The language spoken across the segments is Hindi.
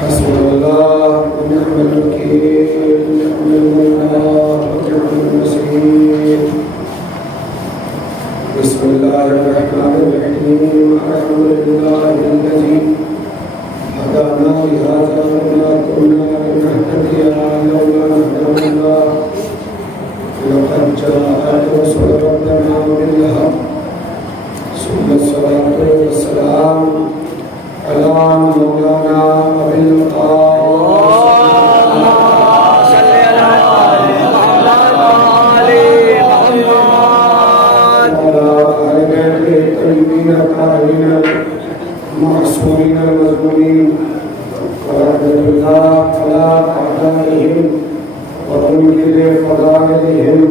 हस्बुनल्लाह व निअमल वकील निअमल्लाह व निअमल नसीर बिस्मिल्लाहिर्रहमानिर्रहीम अल्हम्दुलिल्लाहिल्लज़ी हदाना लिहाज़ा वमा कुन्ना लिनहतदिया लौला अन हदानाल्लाह लक़द जाअत रसूलु रब्बिना बिल-हक़्क़ सुम्मा अस्सलातु वस्सलाम अला मौलाना अबिल मासूमीन मज़मूमीन वरहमतुल्लाह अला अअदाइहिम व मुनकिर फ़ज़ाइलिहिम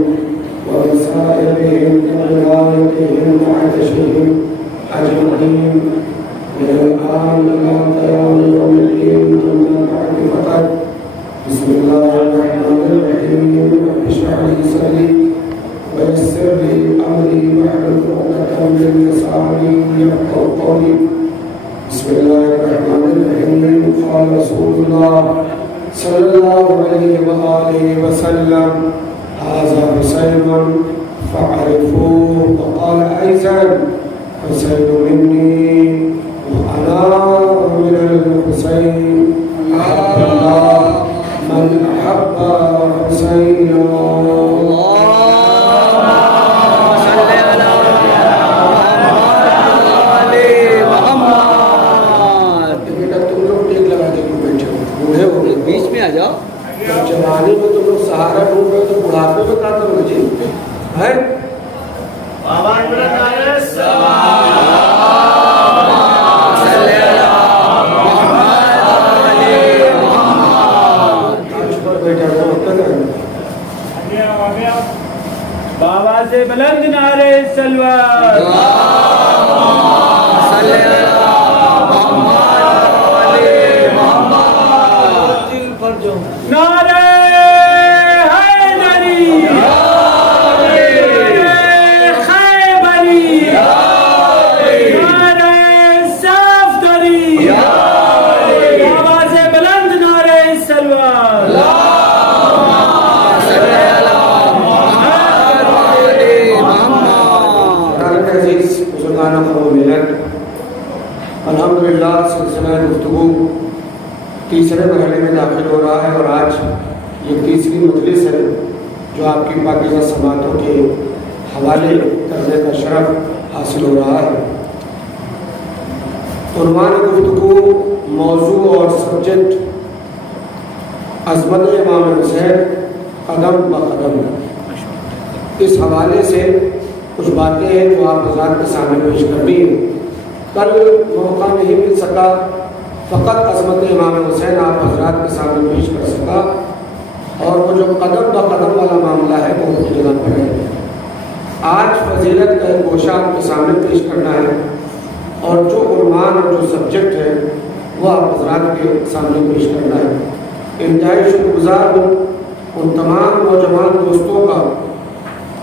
व मसाइलिहिम व विलायतिहिम व अतशिहिम अजमईन मिनल आन इला क़याम यौमिद्दीन अम्मा बअद फ़क़द बिस्मिल्लाहिर्रहमानिर्रहीम रब्बि इश्रह ली सदरी व यस्सिर ली अमरी वहलुल उक़दतम मिन लिसानी यफ़क़हू क़ौली बिस्मिल्लाहिर्रहमानिर्रहीम क़ाल रसूलुल्लाह सल्लल्लाहु अलैहि व आलिहि व सल्लम हाज़ा हुसैनुन फ़अरिफ़ूहु व क़ाल ऐज़न हुसैनु मिन्नी व अना मिनल हुसैन अहब्बुल्लाह मन अहब्बा हुसैना बीच में आ जाओ। जवानी में तुम लोग सहारा ढूंढ रहे हो तो बुढ़ापे में क्या करोगे जी? है बाबा से बुलंद नारे सलवात नारे हैदरी नारे खैबरी नारे सफदरी आवाज़ बुलंद नारे सलवात अल्हम्दुलिल्लाह सिलसिला गुफ्तगू तीसरे मरहले में दाखिल हो रहा है और आज ये तीसरी मजलिस है जो आपकी पाकीज़ा समातों के हवाले करने का शरफ हासिल हो रहा है। उन्वान गुफ्तगू मौजू और सब्जेक्ट अज़मत इमाम हुसैन कदम ब कदम। इस हवाले से कुछ बातें हैं जो आप हज़रात के सामने पेश करनी है। कल मौका नहीं मिल सका, फ़कत अज़मत इमाम हुसैन आप हज़रात के सामने पेश कर सका और वो जो कदम ब कदम वाला मामला है वो अपनी जगह पर है। आज फजीलत का एक गोशा आपके सामने पेश करना है और जो उन्वान और जो सब्जेक्ट है वो आप हज़रात के सामने पेश करना है। इंतहाई शुक्रगुज़ार हूँ उन तमाम नौजवान दोस्तों का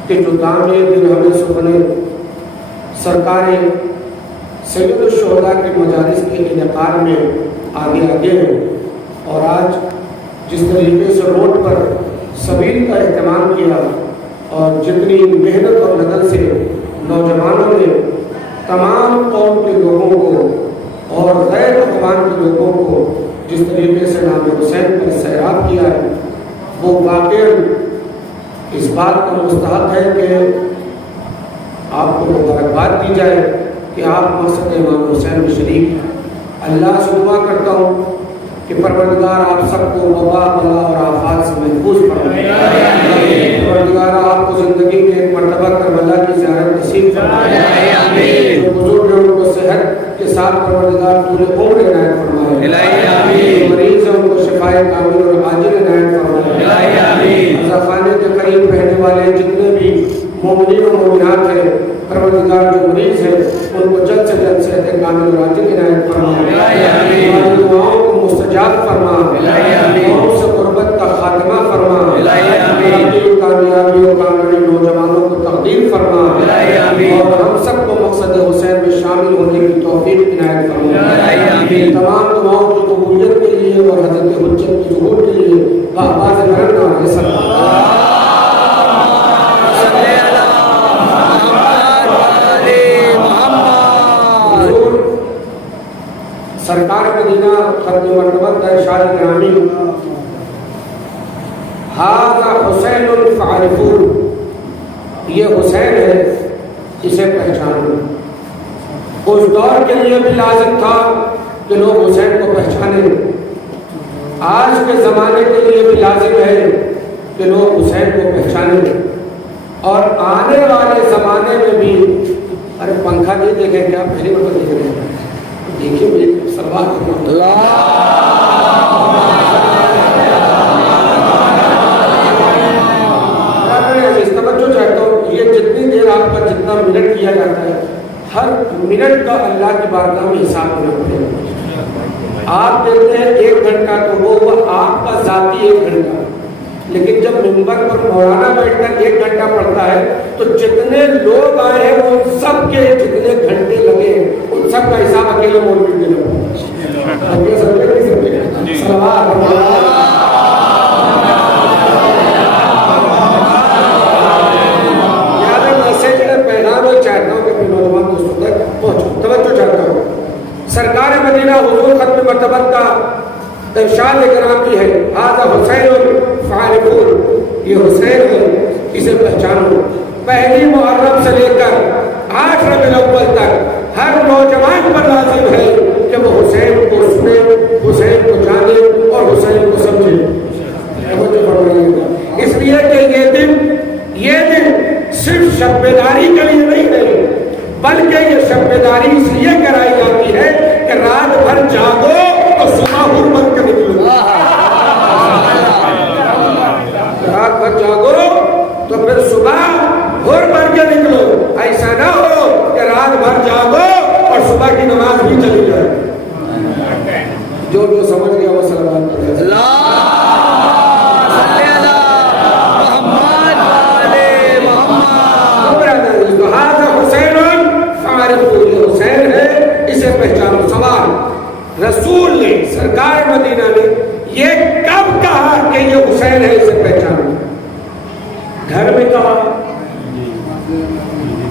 कि जो दाम-ए दिल हमें सुखने सरकार सैयद-उश-शुहदा के मजालिस के इनेक़ाद में आगे हैं और आज जिस तरीके से रोड पर सबील का एहतमाम किया और जितनी मेहनत और लगन से नौजवानों ने तमाम कौम के लोगों को और गैर अक़वाम के लोगों को जिस तरीके से नाम हुसैन पर सैराब किया है वो वाक़ई इस बात का मुस्तहक़ है कि आपको मुबारकबाद दी जाए कि आप मक़सद इमाम हुसैन में शरीक हैं। अल्लाह से दुआ करता हूँ कि परवरदिगार आप सबको वबा बला और आफात से महफूज फरमाए। परवरदिगार आपको ज़िंदगी में एक मरतबा करबला की ज़ियारत नसीब फरमाए। जो बुजुर्ग हैं उनको सेहत के साथ परवरदिगार पूरे उम्र इनायत फरमाए। जो मरीज़ हैं उनको शिफाए कामिल और आजिल इनायत फरमाए। ज़खाने के करीब रहने वाले जितने भी मोमिनीन और मोमिनात हैं परवरदिगार जो मरीज़ है उनको जल्द से जल्द सेहत कामिल और आजिल इनायत फरमा। हमारी दुआओं को मुस्तजाब फरमा। मौत से गुर्बत का खात्मा फरमा। कामयाबी और कामयाबी नौजवानों को तकदीर फरमा और हम सबको मक़सद हुसैन में शामिल होने की तौफीक इनायत फरमाए। तमाम दुआओं की कबूलियत के लिए और हज़रत हुज्जत की ज़ुहूर के लिए आवाज़ सरकार मदीना खत्म मरतबत इरशाद ग्रामी हाज़ा हुसैनुल फ़ारिफून, ये हुसैन है, इसे पहचानो। उस दौर के लिए भी लाजिम था कि लोग हुसैन को पहचाने, आज के ज़माने के लिए भी लाजिम है कि लोग हुसैन को पहचाने, और आने वाले ज़माने में भी। अरे पंखा नहीं देखे क्या? पहली बार देख रहे हैं, देखिए मेरी सलवार तवज्जो चाहता हूँ। ये जितनी देर आपका जितना मिनट किया जाता है, हर मिनट का अल्लाह की बारगाह में हिसाब देना पड़ेगा। आप देते हैं 1 घंटा, तो वो आपका जाती 1 घंटा, लेकिन जब मिंबर पर मौलाना बैठकर 1 घंटा पढ़ता है, तो जितने लोग आए हैं उन सब के जितने घंटे लगे उन सब का हिसाब अकेले मौलवी के लोग। सरकार मदीना हुजूर खत्म मरतबत का इरशाद ग्रामी है हाज़ा हुसैनुल फ़ारिफून, ये हुसैन है, इसे पहचानो। पहली मुहर्रम से लेकर 8 रबीउल अव्वल तक हर नौजवान पर लाजिम है कि वो हुसैन को सुने, हुसैन को जाने और हुसैन को समझे। इसलिए कि ये दिन सिर्फ शब्बेदारी के लिए नहीं है, बल्कि ये शब्बेदारी इसलिए कराई जाती है कि रात भर जागो तो सुबह हुर बन कर निकलो। रात भर जागो तो फिर सुबह हुर बन के निकलो। ऐसा ना हो कि रात भर जागो और सुबह की नमाज भी चली जाए। जो समझ गया वो सलावत करे। हुसैन है, इसे पहचानो। सवाल, रसूल ने, सरकार मदीना ने ये कब कहा कि ये हुसैन है, इसे पहचानो? घर में कहा?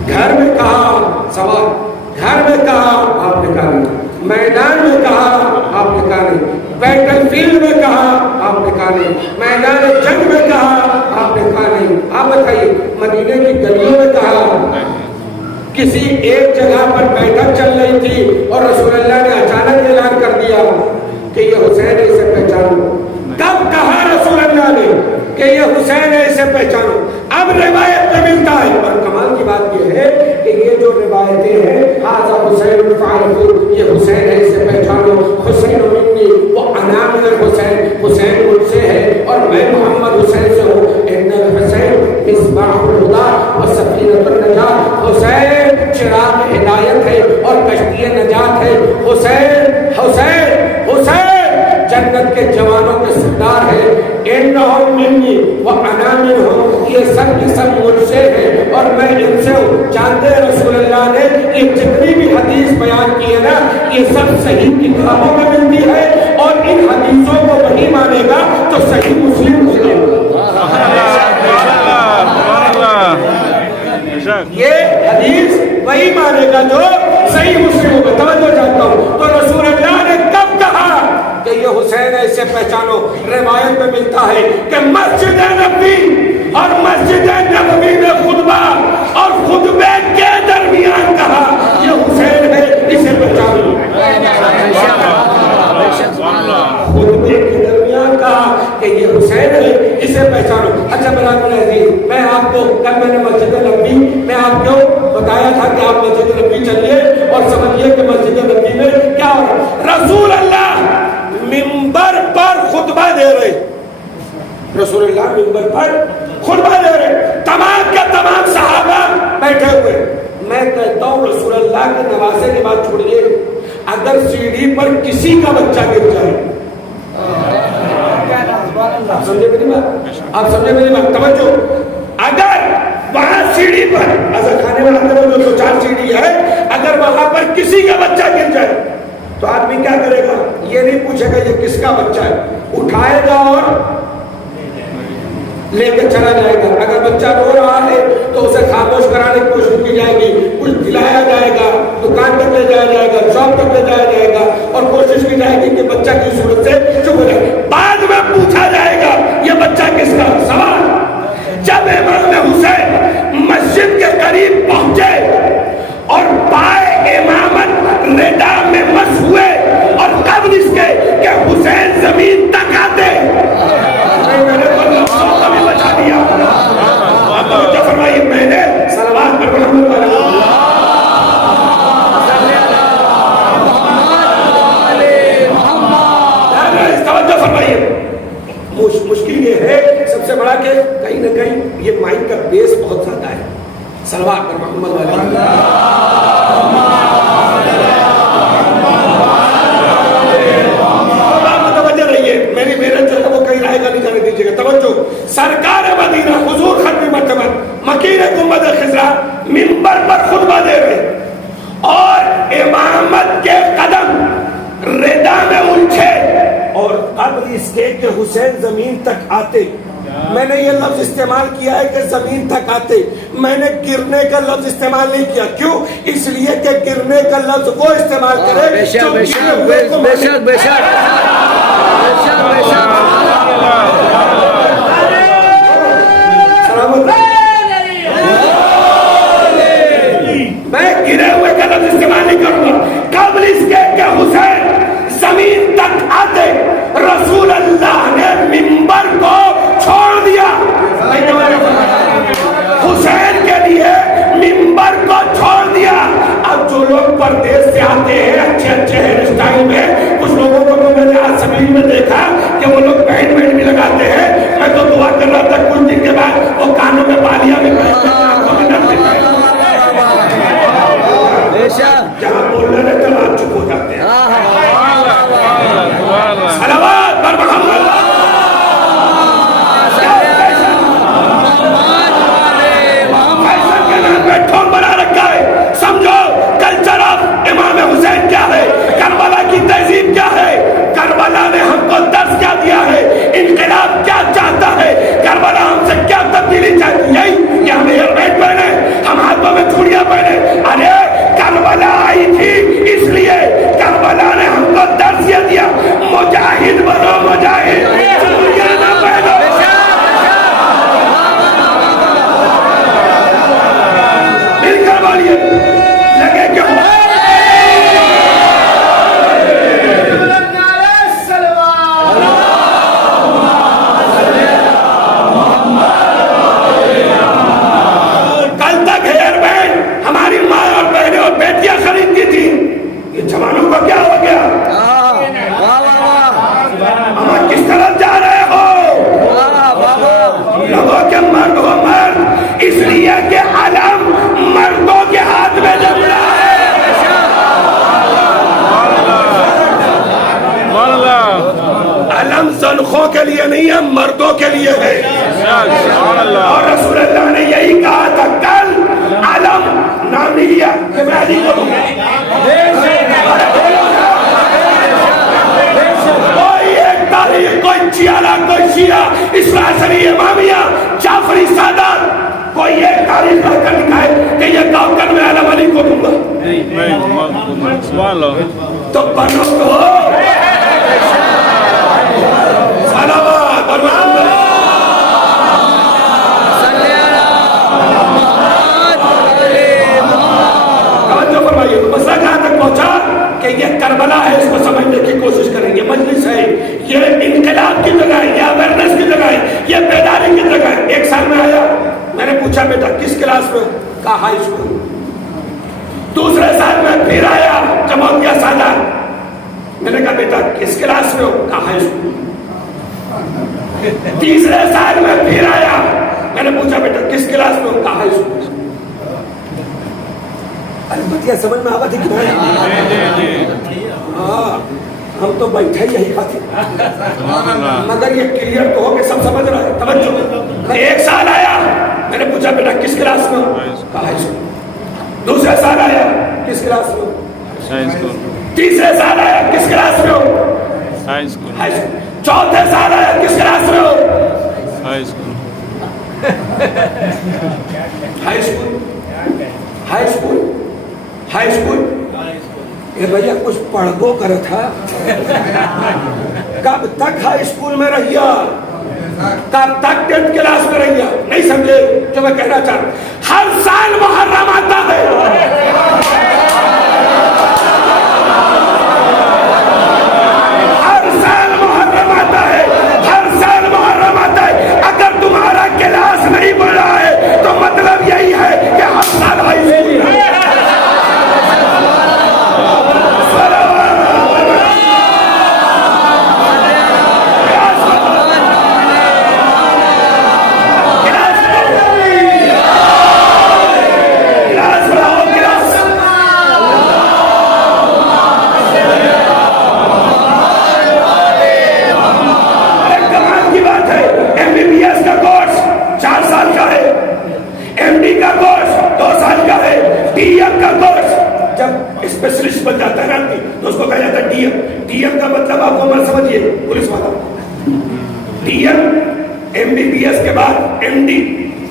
घर में कहा? सवाल, घर में कहा? आपने कहा नहीं। मैदान में कहा? आपने कहा नहीं। बैटल फील्ड में कहा? आपने कहा नहीं। मैदान जंग में कहा? आपने कहा नहीं। आप बताइए, मदीने की गलियों में कहा? किसी एक जगह पर बैठक चल रही थी और रसूलुल्लाह ने अचानक ऐलान कर दिया कि ये हुसैन है, इसे पहचानो? कब कहा रसूलुल्लाह ने कि ये हुसैन है, इसे पहचानो? अब रिवायत में मिलता है। पर कमाल की बात यह है कि ये जो रिवायतें हैं, हाज़ा हुसैन फ़ारिफून, ये हुसैन है, इसे पहचानो। हुसैन मिन्नी वो अना मिनल हुसैन, हुसैन मुझसे है और मैं मोहम्मद हुसैन से हूँ। इन्नल हुसैन मिस्बाहुल हुदा व सफ़ीनतुन नजात, हुसैन चिराग हिदायत है और कश्ती नजात है। हुसैन हुसैन हुसैन जन्नत के जवानों के सरदार है। इन्नहुम मिन्नी व अना मिनहुम, ये सब की सब मुझसे है और मैं इनसे हूँ। जानते हैं रसूलुल्लाह ने ये जितनी भी हदीस बयान की है ना, ये सब सही किताबों में मिलती है और इन हदीसों को वही मानेगा तो सही मुस्लिम ये हदीस वही मानेगा जो सही मुस्लिम होगा। तवज्जो चाहता हूँ। तो रसूलुल्लाह ने कब कहा कि ये हुसैन है, इसे पहचानो? रिवायत में मिलता है कि मस्जिद नबवी और मस्जिद नबवी में खुतबा और खुतबे के दरमियान कहा ये हुसैन है, इसे पहचानो। खुतबे के दरमियान कहा कि ये हुसैन है, इसे पहचानो। अच्छा बराबर अजीज, मैं आपको कल मैंने मस्जिद नबवी में आपको बताया था कि आप मस्जिद नबवी चलिए और समझिए कि मस्जिद नबवी में क्या हो रहा। रसूल अल्लाह मिंबर पर खुतबा दे रहे, रसूलुल्लाह मिंबर पर खुतबा दे रहे, तमाम का तमाम सहाबा बैठे हुए। मैं कहता हूँ रसूलुल्लाह के नवासे की बात छोड़िए, अगर सीढ़ी पर किसी का बच्चा गिर जाए, आप समझे मेरी बात? आप समझे मेरी बात? तवज्जो, अगर वहां सीढ़ी पर अगर खाने बनाते वक्त जो 4 सीढ़ी है, अगर वहां पर किसी का बच्चा गिर जाए तो आदमी क्या करेगा? ये नहीं पूछेगा ये किसका बच्चा है, उठाएगा और लेकर चला जाएगा। अगर बच्चा रो रहा है तो उसे खामोश कराने की कोशिश की जाएगी, कुछ दिलाया जाएगा, दुकान तक ले जाया जाएगा, शॉप तक ले जाया जाएगा और कोशिश की जाएगी कि बच्चा की सूरत से चुप हो जाए। बाद में पूछा जाएगा ये बच्चा किसका। सवाल, जब इमाम हुसैन मस्जिद के करीब पहुंचे और पाए इमामत रिदा में मस हुए और कब इसके कि हुसैन जमीन तक आते, मैंने तो लफ्ज़ों को भी बचा दिया। तो फरमाइए मैंने सलवात पर मोहम्मद फरमाइए। मुश्किल ये है सबसे बड़ा कि कहीं ना कहीं ये माइक का बेस बहुत ज्यादा है। सलवात पर मोहम्मद मेरी मेहनत जो है वो कहीं रहेगा नहीं जाने दीजिएगा। तवज्जो, सरकार मदीना हुजूर खत्मी मर्तबत मकीन गुंबद खिजरा मिंबर पर खुतबा दे रहे और इमामत के कदम रिदा में उलझे और अब इसके कि हुसैन जमीन तक आते। मैंने ये लफ्ज इस्तेमाल किया है कि जमीन तक आते, मैंने गिरने का लफ्ज इस्तेमाल नहीं किया। क्यों? इसलिए कि गिरने का लफ्ज वो इस्तेमाल करे जो गिरे हुए को मैं गिरे हुए का लफ्ज इस्तेमाल नहीं करूंगा। कबल इसके कि हुसैन जमीन तक आते रसूल अल्लाह ने मिंबर को छोड़ दिया। हुसैन के लिए मिंबर को छोड़ दिया। अब जो लोग परदेश से आते हैं अच्छे अच्छे हेयर स्टाइल में, कुछ लोगों को तो मैंने आज सभी में देखा कि वो लोग बैंड भी लगाते हैं। मैं तो दुआ कर रहा था कुछ दिन के बाद वो कानों में बालियां भी जहाँ बोलने लगते हैं आप चुप हो जाते हैं। सलावत पर मोहम्मद फैशन के नाम पे ठोक बना रखा है। समझो कल्चर ऑफ इमाम हुसैन क्या है, करबला की तहजीब क्या है, करबला ने हमको दर्ज क्या दिया है, इनकलाब क्या चाहता है, करबला हमसे क्या तब्दीली चाहती है। कि हम हेलमेट पहने, हम हाथों में चूड़ियां पहने। अरे करबला आई थी इसलिए करबला ने हमको दर्ज दिया, मुजाहिद बनो मुजाहिद, चूड़ियां ना पहनो। मिलकर बोलिए लगे क्यों? कल तक हेयर बैंड हमारी माँ और बहनें और बेटियां खरीदती थी, ये जवानों को क्या हो गया? हम किस तरफ जा रहे हो? लोगों के मर्द हो मर्द, इसलिए कि अलम मर्दों के हाथ में जम रहा है। अलम ज़नख़ों के लिए नहीं है, मर्दों के लिए है। और रसूल अल्लाह ने यही कहा था कल अलम नाम नहीं लिया कि मैं अली को दूंगा। कोई एक तारीख, कोई चियाला, कोई शिया, इस्लामी इमामिया, जाफरी सादात, कोई एक तारीख रखकर दिखाए कि ये काउंटर में आलम अली को दूंगा। तो बनो तो सलावत और फरमाइए। तो मसला कहां तक पहुंचा कि ये करबला है, इसको समझने की कोशिश करेंगे। मजलिस है, ये इनकलाब की जगह है, ये अवेयरनेस की जगह है, ये बेदारी की जगह है। एक साल में आया, मैंने पूछा बेटा किस क्लास में? कहा हाई स्कूल। दूसरे साल में फिर आया जमातिया सादात, मैंने कहा बेटा किस क्लास में हो? कहा हाई स्कूल। तीसरे साल में फिर आया, मैंने पूछा बेटा किस क्लास में हो? कहा हाई स्कूल। अरे बतिया समझ में आवा थी कि नहीं? हाँ, हम तो बैठे यही खाते, मगर ये क्लियर तो हो के सब समझ रहा है। तवज्जो, मैं एक साल आया, मैंने पूछा बेटा किस क्लास में हो? कहा हाई स्कूल। दूसरे साल आया, किस क्लास में हो? High school. तीसरे साल आया, किस क्लास में हो? High school. High school. चौथे साल आया, किस क्लास में हो? High school. High school. High school. High school. ये भैया कुछ पढ़बो करे था। कब तक हाई स्कूल में रहिया? कब तक 10th क्लास में रहिया? नहीं समझे जो मैं कहना चाह रहा हूं? हर साल मुहर्रम आता है, हर साल मुहर्रम आता है, हर साल मुहर्रम आता है। अगर तुम्हारा क्लास नहीं बढ़ा है तो मतलब यही है कि हर साल हाई स्कूल है। स्पेशलिस्ट बन जाता है ना तो उसको कहा जाता है डीएम। डीएम का मतलब आपको मत समझिए पुलिस वाला। डीएम एमबीबीएस के बाद एमडी,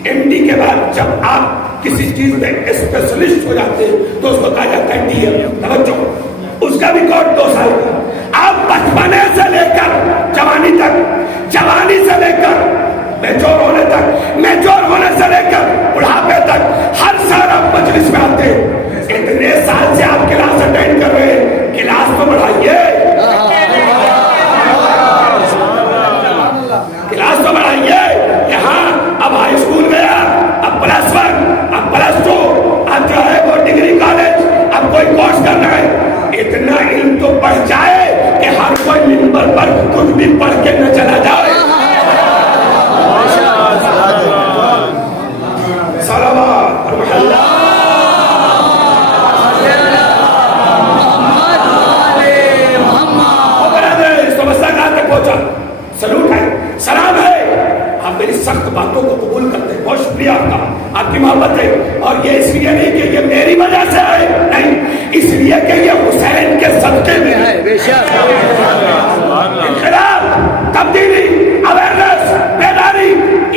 एमडी के बाद जब आप किसी चीज में स्पेशलिस्ट हो जाते हैं तो उसको कहा जाता है डीएम। समझो, उसका भी कोर्स 2 साल का। आप बचपने से लेकर जवानी तक, जवानी से लेकर मेच्योर होने तक, मेच्योर होने से लेकर बुढ़ापे तक हर साल आप मजलिस में आते हैं। इतने साल से आप क्लास अटेंड कर रहे हैं, क्लास तो बढ़ाइए, क्लास तो बढ़ाइए। यहाँ अब हाई स्कूल गया, अब +1, अब +2, अब जो है वो डिग्री कॉलेज, अब कोई कोर्स करना है। इतना इल्म तो बढ़ जाए कि हर कोई मिंबर पर कुछ भी पढ़ के न चला जाए। सलूट है, सलाम है। आप मेरी सख्त बातों को कबूल करते हैं, बहुत शुक्रिया आपका, आपकी मोहब्बत है। और ये इसलिए नहीं कि ये मेरी वजह से है, नहीं, इसलिए कि ये हुसैन के सदके में है। इनकलाब, तब्दीली, अवेयरनेस, बेदारी,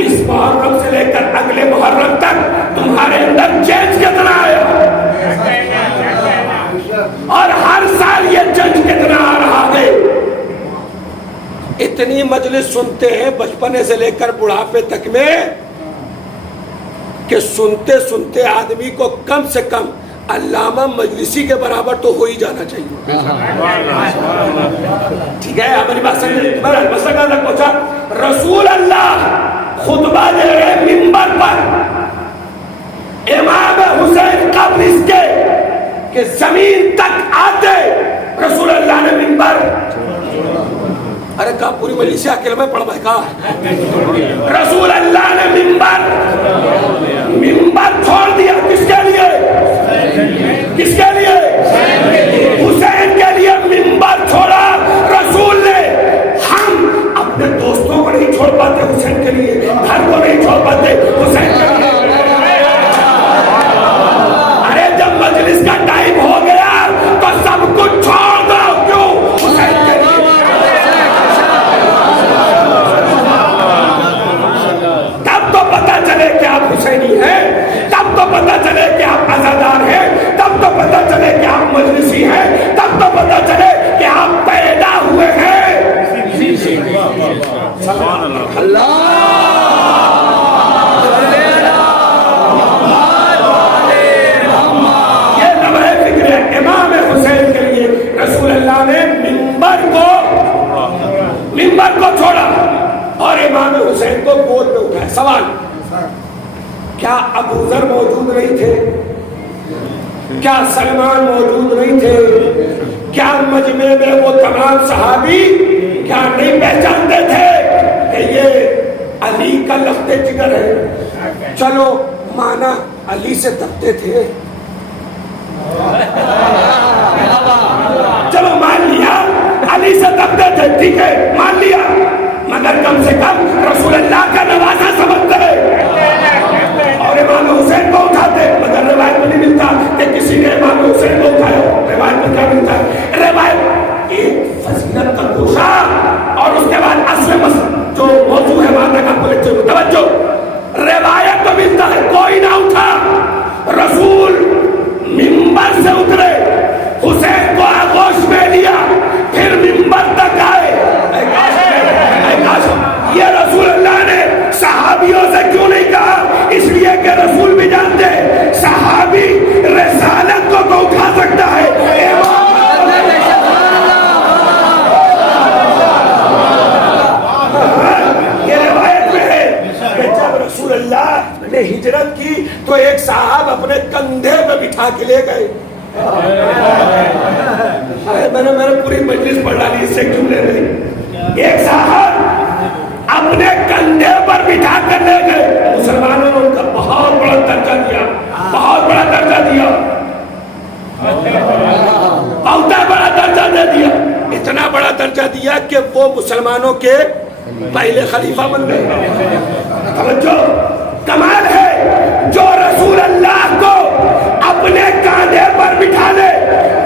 इस मुहर्रम से लेकर अगले मुहर्रम तक तुम्हारे अंदर चेंज कितना आया और हर साल ये चेंज कितना आ रहा है। इतनी मजलिस सुनते हैं बचपने से लेकर बुढ़ापे तक में कि सुनते सुनते आदमी को कम से कम अल्लामा मजलिसी के बराबर तो हो ही जाना चाहिए। ठीक है, हमारी बात समझे? मसला तक पहुंचा। रसूल अल्लाह खुतबा दे रहे मिंबर पर, इमाम हुसैन कब्र इसके कि जमीन तक आते रसूल अल्लाह ने मिंबर, अरे कहा पूरी मजलिस से अकेले में पढ़ का रसूल अल्लाह ने मिंबर, मिंबर छोड़ दिया। किसके लिए? किसके लिए? हुसैन के लिए मिंबर छोड़ा रसूल ने। हम अपने दोस्तों को नहीं छोड़ पाते हुसैन के लिए, घर को नहीं छोड़ पाते हुसैन के लिए। अरे जब मजलिस का टाइम हो गया तो सब कुछ छोड़ दो। क्यों? हुसैन के लिए। तब तो पता चले कि आप हुसैनी हैं, तब तो पता चले कि आप आजादार हैं, तब तो पता चले कि आप मजलिसी हैं, तब तो पता चले कि आप पैदा हुए हैं। ये नमरे फिक्र है इमाम हुसैन के लिए। रसूल अल्लाह ने मिंबर को छोड़ा और इमाम हुसैन को गोद में उठाया। सवाल, क्या अबू जर मौजूद नहीं थे? क्या सलमान मौजूद नहीं थे? क्या मजमे में वो तमाम सहाबी क्या नहीं पहचानते थे कि ये अली का लफ्ते जिगर है? चलो माना अली से दबते थे, चलो मान लिया अली से दबते थे, ठीक है मान लिया, मगर कम से कम रसूल अल्लाह का नवाजा समझते हैं। मिलता है। रिवायत एक फजीलत का गोशा और उसके बाद असल मसला जो मौजू है वहां तक आपको लेक्चर में तवज्जो। रिवायत तो मिलता है कोई ना उठा, रसूल मिंबर से उतरे, हुसैन को आगोश में लिया, फिर मिंबर तक आए। ये रसूल अल्लाह ने सहाबियों से क्यों नहीं कहा? इसलिए कि रसूल भी जानते हैं सहाबी रिसालत को उठा सकता है। ये रिवायत में है कि जब रसूल अल्लाह ने हिजरत की तो एक साहब अपने कंधे पे बिठा के ले गए। मैंने पूरी मजलिस पढ़ डाली, इससे क्यों ले रही? एक साहब अपने कंधे पर बिठा कर ले गए। मुसलमानों ने उनका बहुत बड़ा दर्जा दिया, बहुत बड़ा दर्जा दिया, बहुत बड़ा दर्जा दे दिया। इतना बड़ा दर्जा दिया कि वो मुसलमानों के पहले खलीफा बन गए। समझो कमाल है, जो रसूल अल्लाह को अपने कांधे पर बिठा ले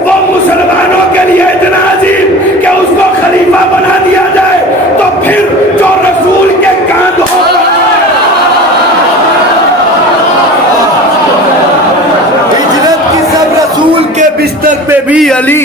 वो मुसलमानों के लिए इतना अजीम कि उसको खलीफा बना दिया जाए, तो फिर जो रसूल के कांधों हिजरत के सब रसूल के बिस्तर पे भी अली,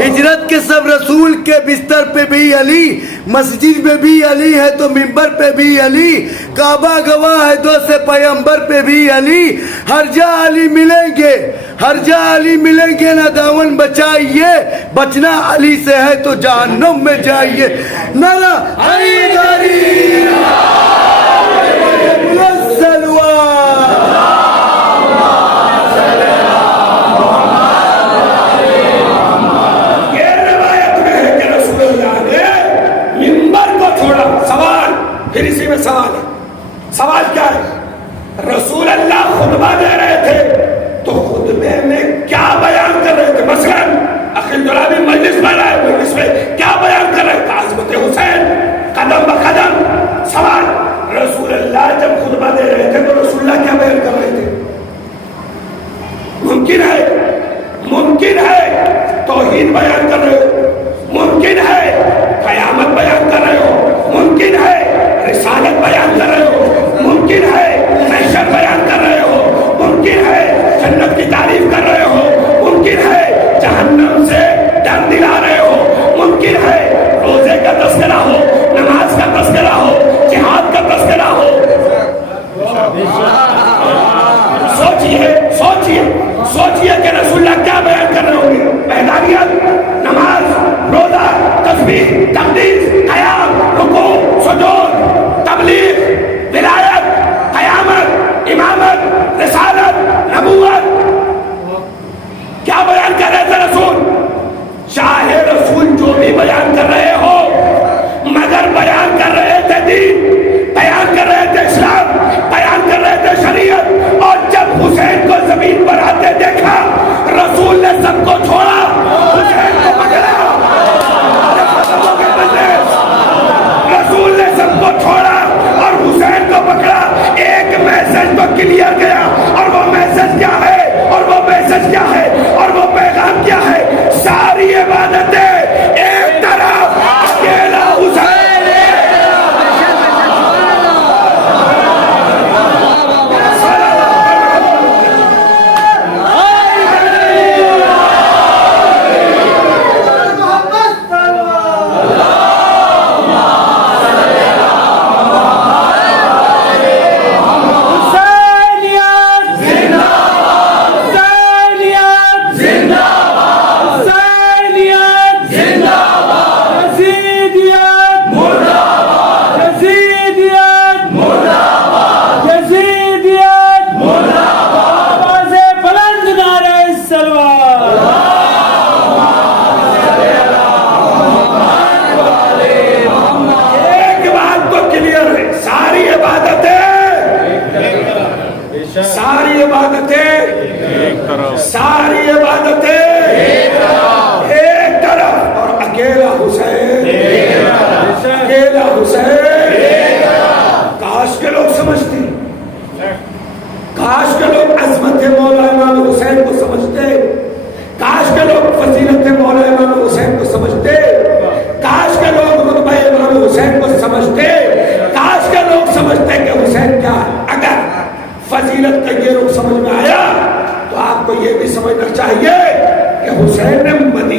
हिजरत के सब रसूल के बिस्तर पे भी अली, मस्जिद में भी अली है तो मिंबर पे भी अली, काबा गवाह है दो से पैगंबर पे भी अली। हर जा अली मिलेंगे, हर जा अली मिलेंगे, ना दामन बचाइए, बचना अली से है तो जहन्नम में जाइए। नारा हैदरी फिर इसी में सवाल है। सवाल क्या है? रसूल अल्लाह खुतबा दे रहे थे तो खुतबे में क्या बयान कर रहे थे? मसलन अखिल दुरानी मजलिस में रहा है, मजलिस में क्या बयान कर रहे थे? आज़मत हुसैन कदम ब कदम। सवाल, रसूल अल्लाह जब खुतबा दे रहे थे तो रसूलुल्लाह क्या बयान कर रहे थे? मुमकिन है तौहीद बयान कर रहे हो, मुमकिन है कयामत बयान कर रहे हो, मुमकिन है रिसालत बयान कर रहे हो, मुमकिन है महशर बयान कर रहे हो, मुमकिन है जन्नत की तारीफ कर रहे हो, मुमकिन है जहन्नम से डर दिला रहे हो, मुमकिन है रोजे का तस्करा हो, नमाज का तस्करा हो, जिहाद का तस्करा हो। सोचिए कि रसूलुल्लाह क्या बयान कर रहे होंगे? पहचानियत, नमाज, रोजा, तस्बीह, तकदीस, क़याम, रुकू, सुजूद, तबलीग, विलायत, क़यामत, इमामत, रिसालत, नबूवत, क्या बयान कर रहे थे रसूल? चाहे रसूल जो भी बयान कर रहे हो, मगर बयान कर रहे थे दीन, बयान कर रहे थे इस्लाम, बयान कर रहे थे शरीयत। और जब हुसैन को जमीन पर आते देखा, रसूल ने सबको छोड़ा, हुसैन को पकड़ा, बदले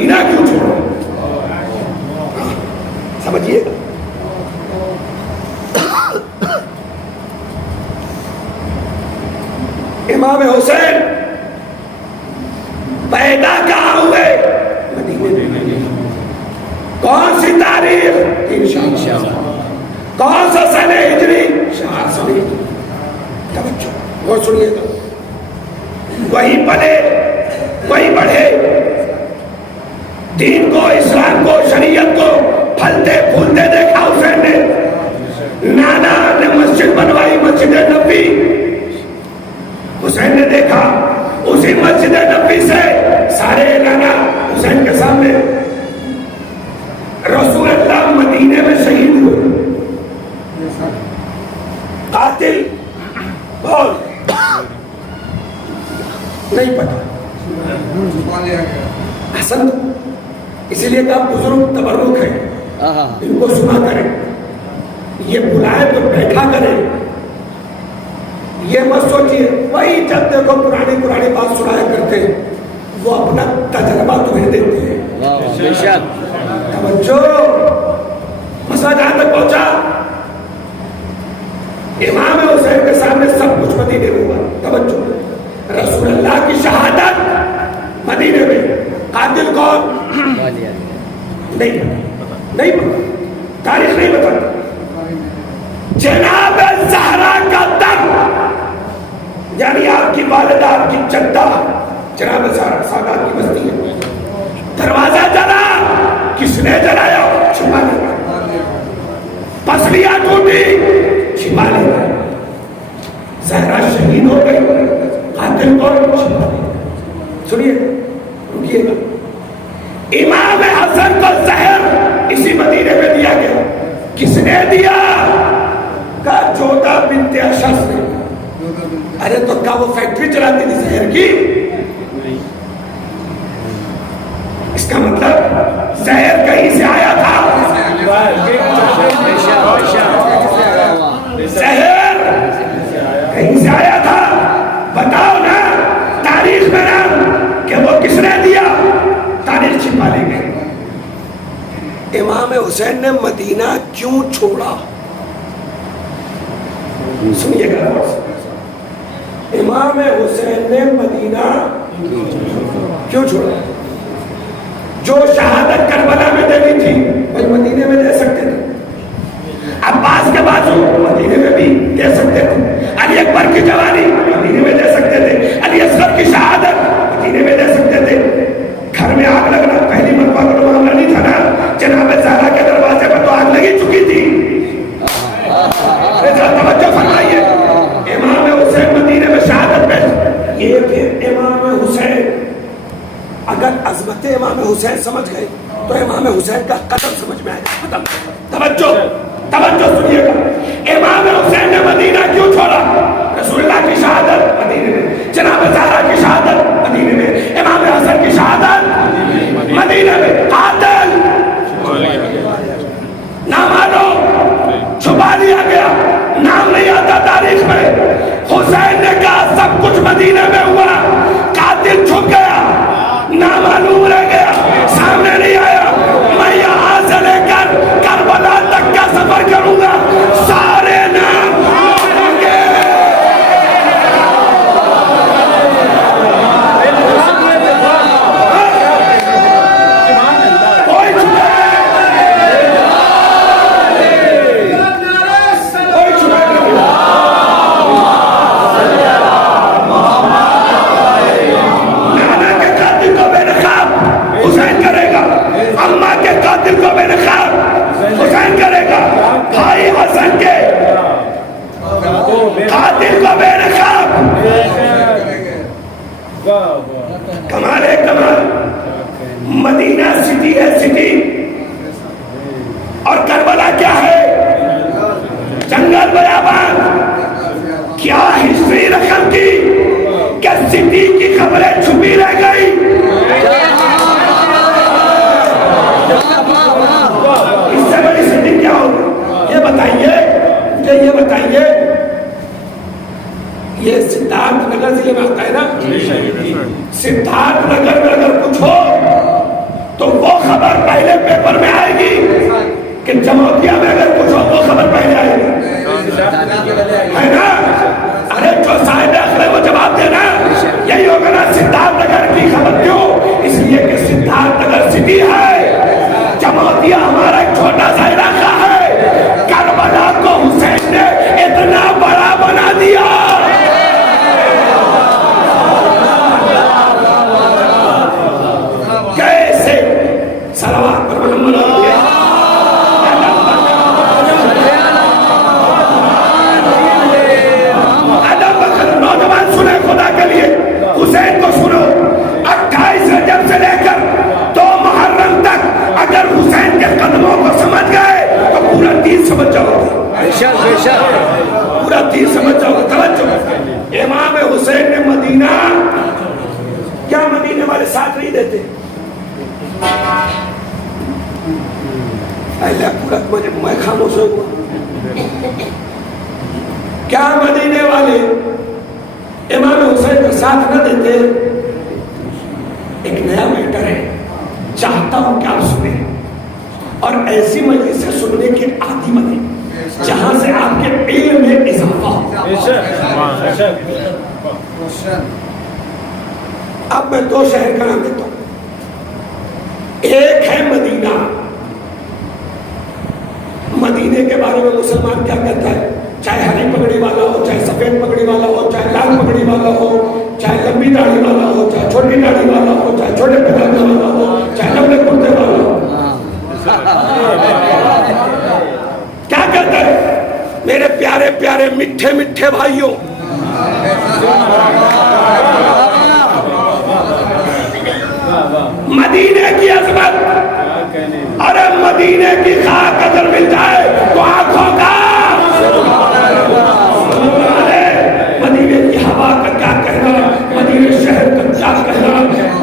मदीना क्यों छोड़ा? समझिए, इमाम हुसैन पैदा कहाँ हुए? मदीने में। कौन सी तारीख? 3 शाबान। कौन सा सन हिजरी? 4 सन हिजरी। तवज्जो और सुनिएगा, वही पले वही बढ़े, दीन को, इस्लाम को, शरीयत को फलते फूलते देखा हुसैन ने। नाना ने मस्जिद बनवाई, मस्जिद नबी, हुसैन ने देखा। उसी मस्जिद नबी से सारे नाना हुसैन के सामने रसूल अल्लाह मदीने में शहीद हुए। कातिल बोल नहीं पता, हसन इसीलिए कहा बुजुर्ग तबरुक है, इनको सुना करें, ये बुलाए तो बैठा करें, ये मत सोचिए। वही जब देखो पुरानी पुरानी बात सुनाया करते हैं, वो अपना तजर्बा तुम्हें देते हैं। तवज्जो, मसला जहां तक पहुंचा, इमाम हुसैन के सामने सब कुछ मदीने में हुआ। तवज्जो, रसूल अल्लाह की शहादत मदीने में। कातिल कौन? नहीं पता, तारीख नहीं बता। जनाब ज़हरा का दम, यानी आपकी वालिदा, आपकी जद्दा जनाब ज़हरा सादात की बस्ती है। दरवाजा जला, किसने जलाया? छिपा लिया। पसलियां टूटी, छिपा लिया। ज़हरा शहीद हो गई, कातिल कौन? सुनिए, रुकिएगा। इमाम हसन को जहर इसी मदीने में दिया गया। किसने दिया? का जोधा बिन्ते अशस ने। अरे तो क्या वो फैक्ट्री चलाती थी जहर की? इसका मतलब जहर कहीं से आया था। जहर कहीं से आया था, बताओ ना तारीख में नाम कि वो किसने दिया? तारीख छिपा ली गई। इमाम हुसैन ने मदीना क्यों छोड़ा? सुनिएगा, इमाम हुसैन ने मदीना क्यों छोड़ा? जो शहादत करबला में देनी थी वही मदीने में दे सकते थे। अब्बास के बाजू मदीने में भी दे सकते थे। अली अकबर की जवानी मदीने में दे सकते थे। अली असगर की शहादत मदीने में दे सकते थे। घर में आग लगना पहली मरतबा का मामला नहीं था ना। जनाब ज़हरा के दरवाजे पर तो आग लगी चुकी थी। तवज्जो फरमाइए, इमाम हुसैन मदीने में शहादत पेश। ये फिर इमाम हुसैन, अगर अजमत इमाम हुसैन समझ गए तो इमाम हुसैन का कदम समझ में आएगा। कदम, तवज्जो तवज्जो सुनिएगा। इमाम हुसैन ने मदीना क्यों छोड़ा? रसूलुल्लाह की शहादत मदीने में, जनाब ज़हरा की शहादत मदीने में, इमाम हसन की शहादत मदीने में। कातिल ना मानो, छुपा लिया गया, नाम नहीं आता तारीख में। हुसैन ने कहा सब कुछ मदीने में हुआ, कातिल छुप गया, ना मालूम रह गया, सामने नहीं आया। मैं यहां से लेकर करबला तक का सफर करूंगा, सारे नाम होंगे। कमाल है कमाल। मदीना सिटी है सिटी, और करबला क्या है? जंगल बयाबान। क्या हिस्ट्री रकम की क्या सिटी की खबरें छुपी रह गई? इससे बड़ी सिटी क्या होगी? ये बताइए, मुझे ये बताइए। ये सिद्धार्थ नगर जिले में आता है ना। सिद्धार्थ नगर में अगर कुछ हो पहले पेपर में आएगी कि जमोतिया में अगर कुछ हो तो खबर पहले आएगी, है ना? अरे जो साहिब अखरे वो जवाब देना। यही होगा ना सिद्धार्थनगर की खबर क्यों? इसलिए कि सिद्धार्थनगर सिटी है, जमोतिया हमारा एक छोटा सा इलाका है। करबला को हुसैन ने इतना बड़ा बना दिया। कैसे सलवात पर मोहम्मद नौजवान सुने खुदा के लिए, हुसैन को सुनो। 28 रजब से लेकर 2 मुहर्रम तक अगर हुसैन के कदमों को समझ गए तो पूरा दीन समझ जाओगे। पूरा दीन समझ जाओगे। तवज्जो, इमाम हुसैन ने मदीना, क्या मदीने वाले साथ नहीं देते? पूरा मैं खामोश हुआ। क्या मदीने वाले इमाम हुसैन का साथ न देते? एक नया मैटर है, चाहता हूं कि आप सुने और ऐसी मजलिस से सुनने के आदि बने जहां से आपके इल्म में इजाफा हो। अब मैं 2 शहर का नाम देता हूं। एक है मदीना। मदीने के बारे में मुसलमान क्या कहता है? चाहे हरी पगड़ी वाला हो, चाहे सफेद पगड़ी वाला हो, चाहे लाल पगड़ी वाला हो, चाहे लंबी दाढ़ी वाला हो, चाहे छोटी दाढ़ी वाला हो, चाहे छोटे पजामे वाला हो, चाहे लंबे कुर्ते वाला हो, क्या कहता है? मेरे प्यारे प्यारे मिठे मिठे भाइयों, मदीने की अजमत, अरे मदीने की खाक अगर मिल जाए तो आंखों का, अरे मदीने की हवा का क्या कहना, मदीने शहर का क्या कहना,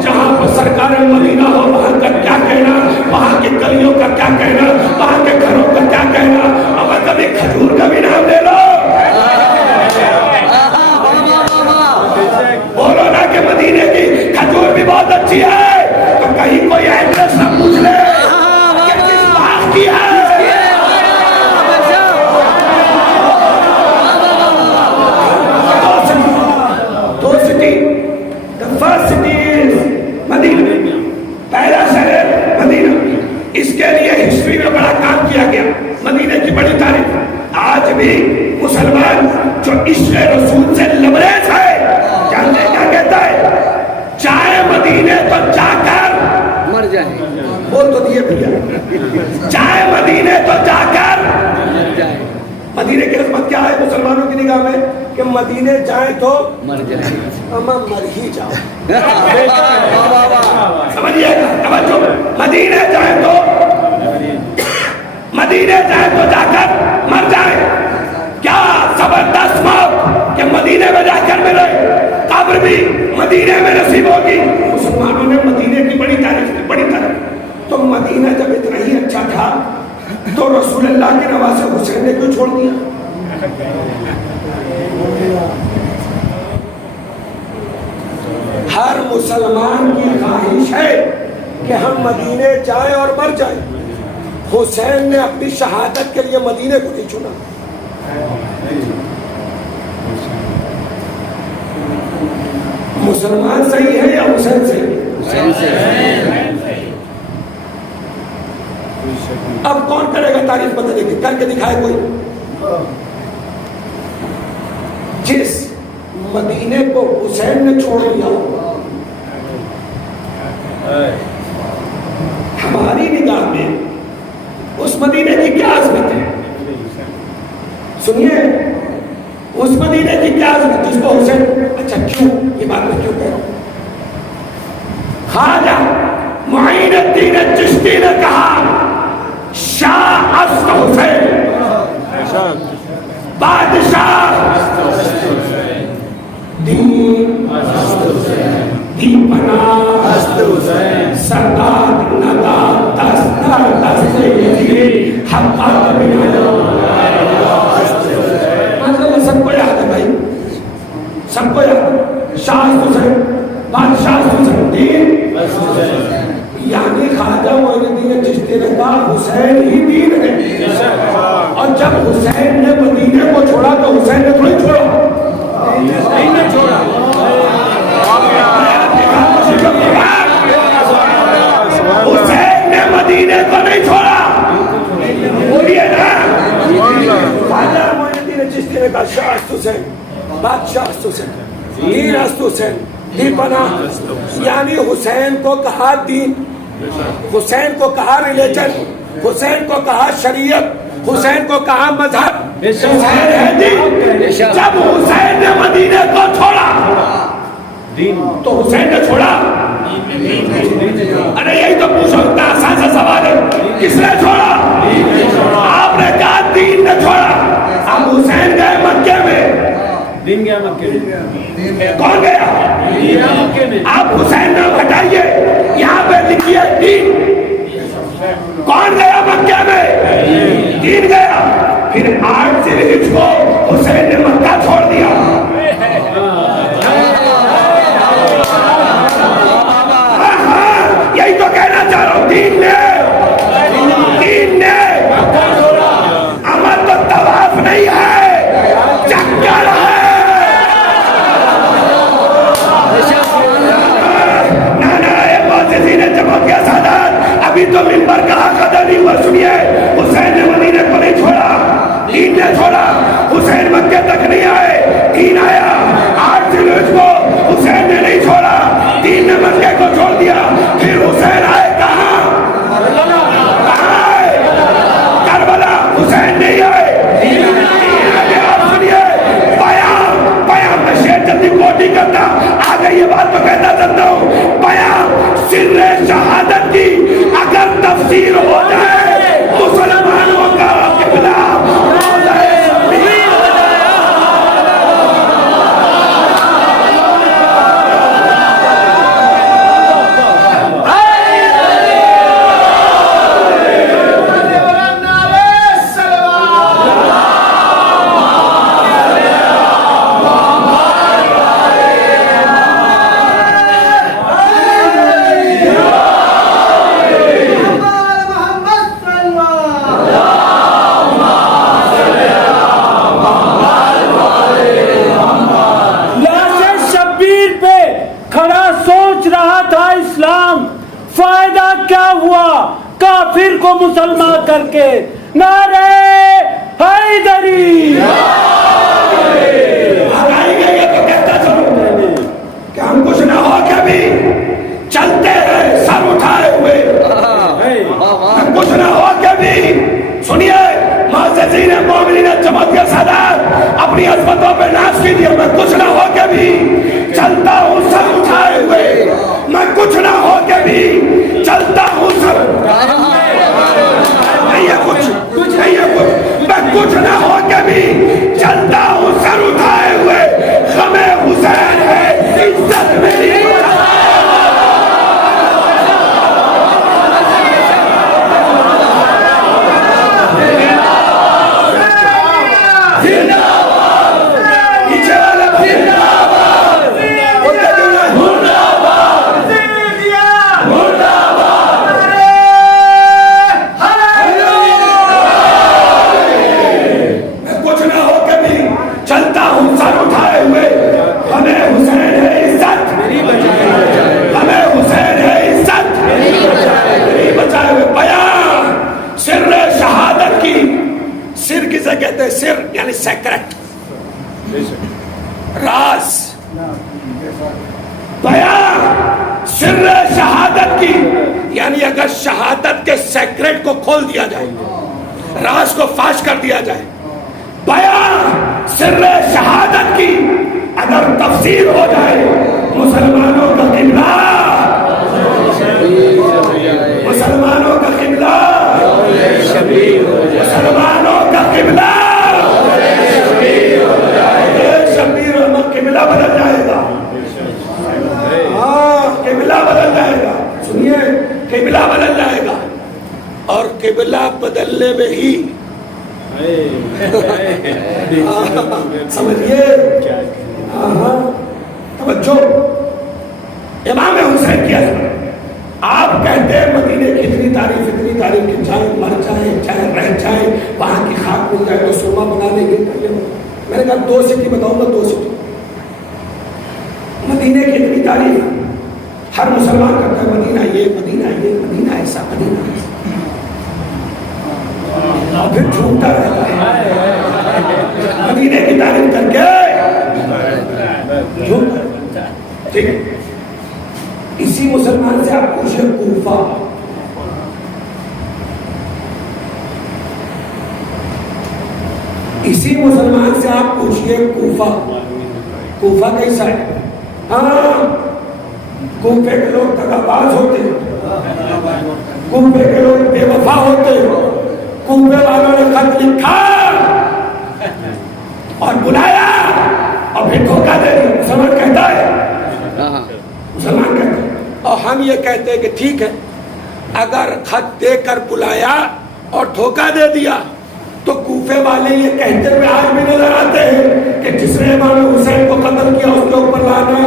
जहां पर सरकार मदीना हो वहां का क्या कहना, वहां की गलियों का क्या कहना, वहां के घरों का क्या कहना। अब कभी खजूर का भी नाम ले लो, बोलो ना कि मदीने की खजूर भी बहुत अच्छी है, तो कहीं कोई एड्रेस ना पूछ ले कि किस बात की है। दो city, the first city is Medina, पहला शहर मदीना। इसके लिए हिस्ट्री में बड़ा काम किया गया, मदीने की बड़ी तारीफ। आज भी मुसलमान जो इश्क़ रसूल से लबरेज है, जानते क्या कहता है? चाहे मदीने तो जाकर मर जाए, बोल तो दिए भैया, चाहे मदीने तो जाकर मर जाए, मदीने की अजमत क्या है मुसलमानों की निगाह में? कि मदीने जाए तो मर जाए, अम्मा मर ही जाओ। समझिएगा, तवज्जो, मदीने जाए तो, मदीने जाए तो जाकर मर जाए। क्या जबरदस्त मौत कि मदीने में जाकर मिले, कब्र भी मदीने में नसीब होगी। मुसलमानों ने मदीने की बड़ी तारीफ की, बड़ी तारीफ। तो मदीना जब इतना ही अच्छा था तो रसूलुल्लाह के नवासे हुसैन ने क्यों छोड़ दिया? हर मुसलमान की ख्वाहिश है कि हम मदीने जाएं और मर जाएं। हुसैन ने अपनी शहादत के लिए मदीने को नहीं चुना। मुसलमान सही है या हुसैन सही है? अब कौन करेगा तारीफ बदलने की? करके दिखाए कोई। जिस मदीने को हुसैन ने छोड़ दिया, हमारी निगाह में उस मदीने की क्या अजमत है? सुनिए, उस मदीने की क्या अजमत जिसको हुसैन, अच्छा क्यों ये बात मैं क्यों कह रहा हूं? ख्वाजा मुईनुद्दीन चिश्ती ने कहा, शाह अस्त हुसैन, बादशाह दीपना सरदार नदा दस्तर सबको याद है भाई, सबको याद। शाह हुसैन, बादशाह हुसैन, यानी ख्वाजा मुईनुद्दीन चिश्ती ने कहा हुसैन ही दीन है, और जब हुसैन ने मदीने को छोड़ा तो हुसैन ने थोड़ी छोड़ा, नहीं ने छोड़ा। हुसैन ने मदीने को नहीं छोड़ा, बोलिए ना। ख्वाजा मोइनुद्दीन चिश्ती ने कहा शाह हुसैन, बादशाह हुसैन, दीन हुसैन, दीपना, यानी हुसैन को कहा दीन, हुसैन को कहा रिलीजन, हुसैन को कहा शरीयत, हुसैन को कहा मजहब, हुसैन है दीन। जब हुसैन ने मदीने को छोड़ा तो हुसैन ने छोड़ा। अरे यही तो पूछो, इतना आसान सा सवाल है, किसने छोड़ा? आपने कहा दीन ने छोड़ा। अब हुसैन गए मक्के में, दिन गया मक्के में, कौन गया? मक्के में। आप हुसैन नाम हटाइए, यहाँ पे लिखिए दीन। कौन गया मक्के में? दीन गया। फिर 8 जिलहिज को हुसैन ने मक्का छोड़ दिया। यही तो कहना चाह रहा हूँ, दीन ने अमर तो तवाफ नहीं है, चक्कर है। अभी तो मिंबर का हक अदा नहीं हुआ। सुनिए, हुसैन ने मदीने को नहीं छोड़ा, दीन ने छोड़ा। हुसैन मक्के तक नहीं आए, दीन आया। 8 जिलहिज को हुसैन ने नहीं छोड़ा, दीन ने मक्के को छोड़ दिया। फिर हुसैन आए कहाँ? आए करबला, हुसैन नहीं आए। आप सुनिए, बयान में शेर जल्दी कोटी करता, आगे ये बात तो कहता चलता हूँ, बयान सिर्रे शहादत की अगर तफसीर हो जाए, मुसलमानों का किबला फायदा क्या हुआ काफिर को मुसलमान करके? नारे हैदरी। तो कहता चलो कि हम कुछ ना हो कभी चलते हैं सर उठाए हुए, कुछ ना हो कभी। सुनिए, मुअज़्ज़िज़ीन मोमिनीन जमात के सादात अपनी अज़मतों पे नाज़ कीजिए। मैं कुछ ना हो कभी चलता हूँ सर उठाए हुए, मैं कुछ ना हो कभी चलता हूँ सर नहीं है कुछ नहीं है कुछ, मैं कुछ ना हो कभी चलता हूँ सर उठाए हुए। हमें हुसैन है, इज्जत मेरी। कहते हैं सिर यानी सेक्रेट, राज, बयान सिर शहादत की, यानी अगर शहादत के सेक्रेट को खोल दिया जाए, राज को फाश कर दिया जाए, बयान सिर शहादत की अगर तफसीर हो जाए, मुसलमानों का किबला, मुसलमानों का किबला, मुसलमानों का किबला, शबीर और किबला बदल जाएगा। हाँ, किबला बदल जाएगा। सुनिए, किबला बदल जाएगा और किबला बदलने में ही समझिए। तवज्जो, इमाम हुसैन की आप कहते हैं मदीने की इतनी तारीफ अगर 2 सिटी बताऊंगा, 2 सिटी मदीने की इतनी तारीफ हर मुसलमान करता है, मदीना ये, मदीना ये, मदीना ऐसा, मदीना ऐसा, और फिर झूमता रहता है मदीने की तारीफ करके झूमता। ठीक है, इसी मुसलमान से आप पूछे कूफा, इसी मुसलमान से आप पूछिए कूफा, कूफा कैसा है? हाँ, कूफे के लोग दगाबाज होते, कूफे के लोग बेवफा होते, कूफे वालों ने खत लिखा और बुलाया और फिर धोखा दे दिया। मुसलमान कहता है, मुसलमान कहता है, और हम ये कहते हैं कि ठीक है, अगर खत देकर बुलाया और धोखा दे दिया तो कूफे वाले ये कहते हुए आज भी नजर आते हैं कि जिसने इमाम हुसैन को कत्ल किया उसके ऊपर लाना।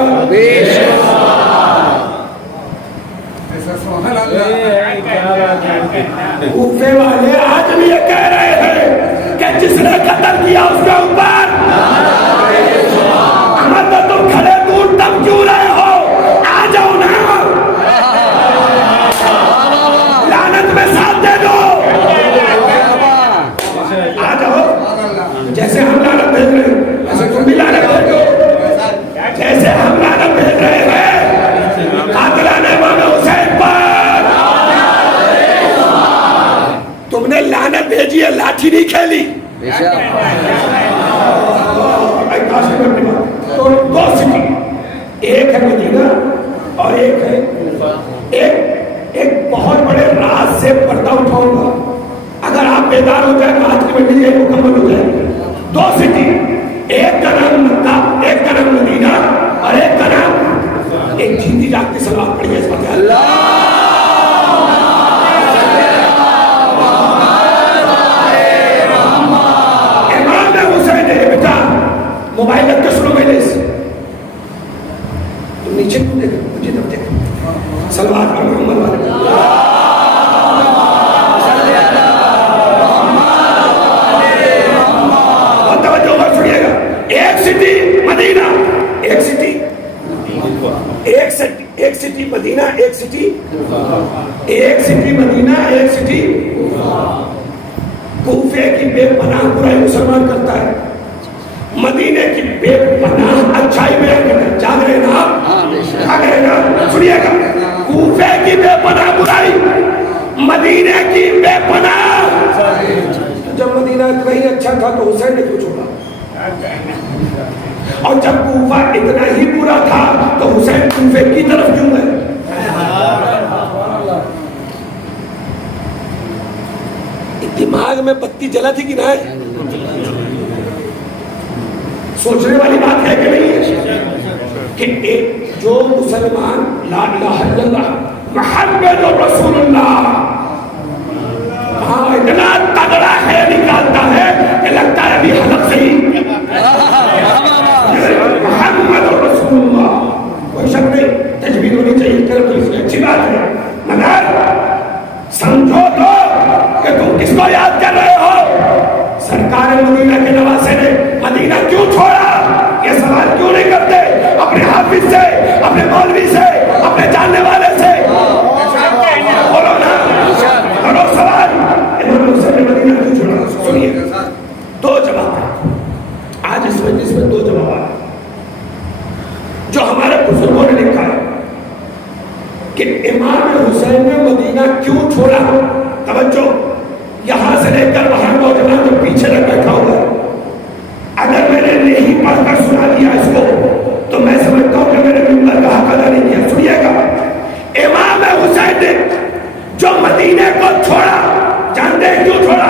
कूफे वाले आज भी ये कह रहे हैं कि जिसने कत्ल किया उसके ऊपर। अहमद तो तुम खड़े दूर तब क्यों रहे हो, आ जाओ ना, लानत में साथ दे दो, आ जाओ। जैसे हम लानत भेज रहे हैं वैसे तुम भी लानत भेजो, जैसे हम लानत भेज रहे हैं कातिलाने इमाम हुसैन पर, तुमने लानत भेजी है, लाठी नहीं खेली। तो 2 सिटी, एक है मदीना और एक है एक बहुत बड़े राज से पर्दा उठाऊंगा, अगर आप बेदार हो जाए तो आज की मंडी एक मुकम्मल हो जाएगी। 2 सिटी, एक का नाम मक्का, एक का नाम मदीना और एक का नाम, एक जीती जागती सलाह पड़ी है इस वक्त। इमाम हुसैन है बेटा, मोबाइल रख के सुनो मेरे से, तुम नीचे क्यों देखो, मुझे तब देखो, सलवार पर मोहम्मद वाले मदीना, एक सिटी मदीना, एक सिटी, एक सिटी मदीना, एक सिटी कूफे की बेपनाह बुराई मुसलमान करता है, मदीने की बेपनाह अच्छाई में करता है। जाग रहे ना आप, जाग रहे ना, सुनिएगा, कूफे की बेपनाह बुराई, मदीने की बेपनाह। जब मदीना इतना ही अच्छा था तो हुसैन ने क्यों छोड़ा, और जब कूफा इतना ही बुरा था तो हुसैन कूफे की तरफ क्यों गए? दिमाग में बत्ती जला थी कि नहीं? सोचने वाली बात है कि नहीं कि एक जो मुसलमान ला इलाहा इल्लल्लाह मुहम्मदुर रसूलुल्लाह, हाँ, इतना तगड़ा है निकालता है कि लगता है अभी हलक से ही मुहम्मदुर रसूलुल्लाह, कोई शक नहीं, तजवीज़ होनी चाहिए, करम अच्छी बात है, मगर समझो तो कि तुम किसको याद कर रहे हो? सरकार मदीना के नवासे ने मदीना क्यों छोड़ा? ये सवाल क्यों नहीं करते अपने हाफिज से, अपने मौलवी से, अपने जानने वाले से? बोलो ना, करो सवाल, इमाम हुसैन ने मदीना क्यों छोड़ा? सुनिए, 2 जवाब आज इस मजलिस में, 2 जवाब जो हमारे बुजुर्गों ने लिखा है कि इमाम हुसैन ने मदीना क्यों छोड़ा। तवज्जो, यहां से लेकर वहां नौजवान जो पीछे तक बैठा हुआ है, अगर मैंने नहीं पढ़कर सुना दिया इसको तो मैं समझता हूं कि मैंने मिंबर का हक अदा नहीं किया। सुनिएगा, इमाम हुसैन ने जो मदीने को छोड़ा, जानते हैं क्यों छोड़ा?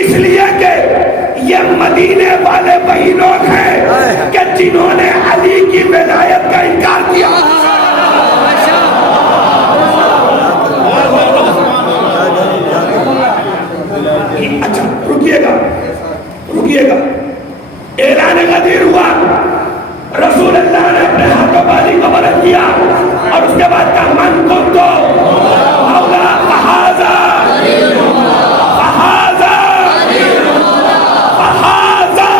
इसलिए कि ये मदीने वाले वही लोग हैं कि जिन्होंने अली की विलायत का इनकार किया। अच्छा, रुकिएगा, ऐलान गदीर हुआ, रसूल अल्लाह ने अपने हाथों वाली को बरत किया और उसके बाद का मन को तो मौला फहाजा, फहाजा, फहाजा,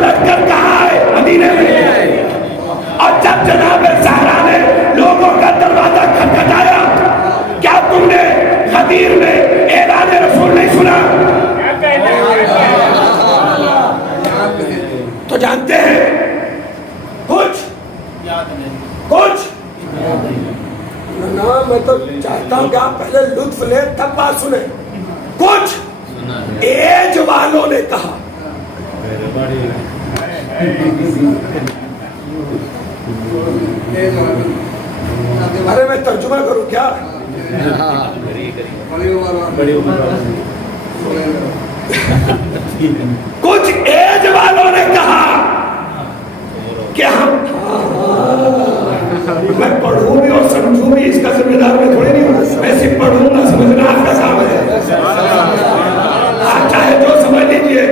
लश्कर कहाँ है? मदीने में। और जब जनाब ज़हरा ने लोगों का दरवाजा खटखटाया, क्या तुमने गदीर में ऐलान रसूल नहीं सुना? तो जानते हैं कुछ ना, मैं तो चाहता हूं कि आप पहले लुत्फ ले तब बात सुने। कुछ एज वालों ने कहा, अरे मैं तर्जुमा करूं क्या? कुछ एज वालों ने कहा कि हम मैं पढ़ूं भी और समझूं भी, इसका जिम्मेदार मैं थोड़ी नहीं हूं। मैं सिर्फ पढ़ूंगा, समझना आपका काम है। आप चाहे जो समझ लीजिए।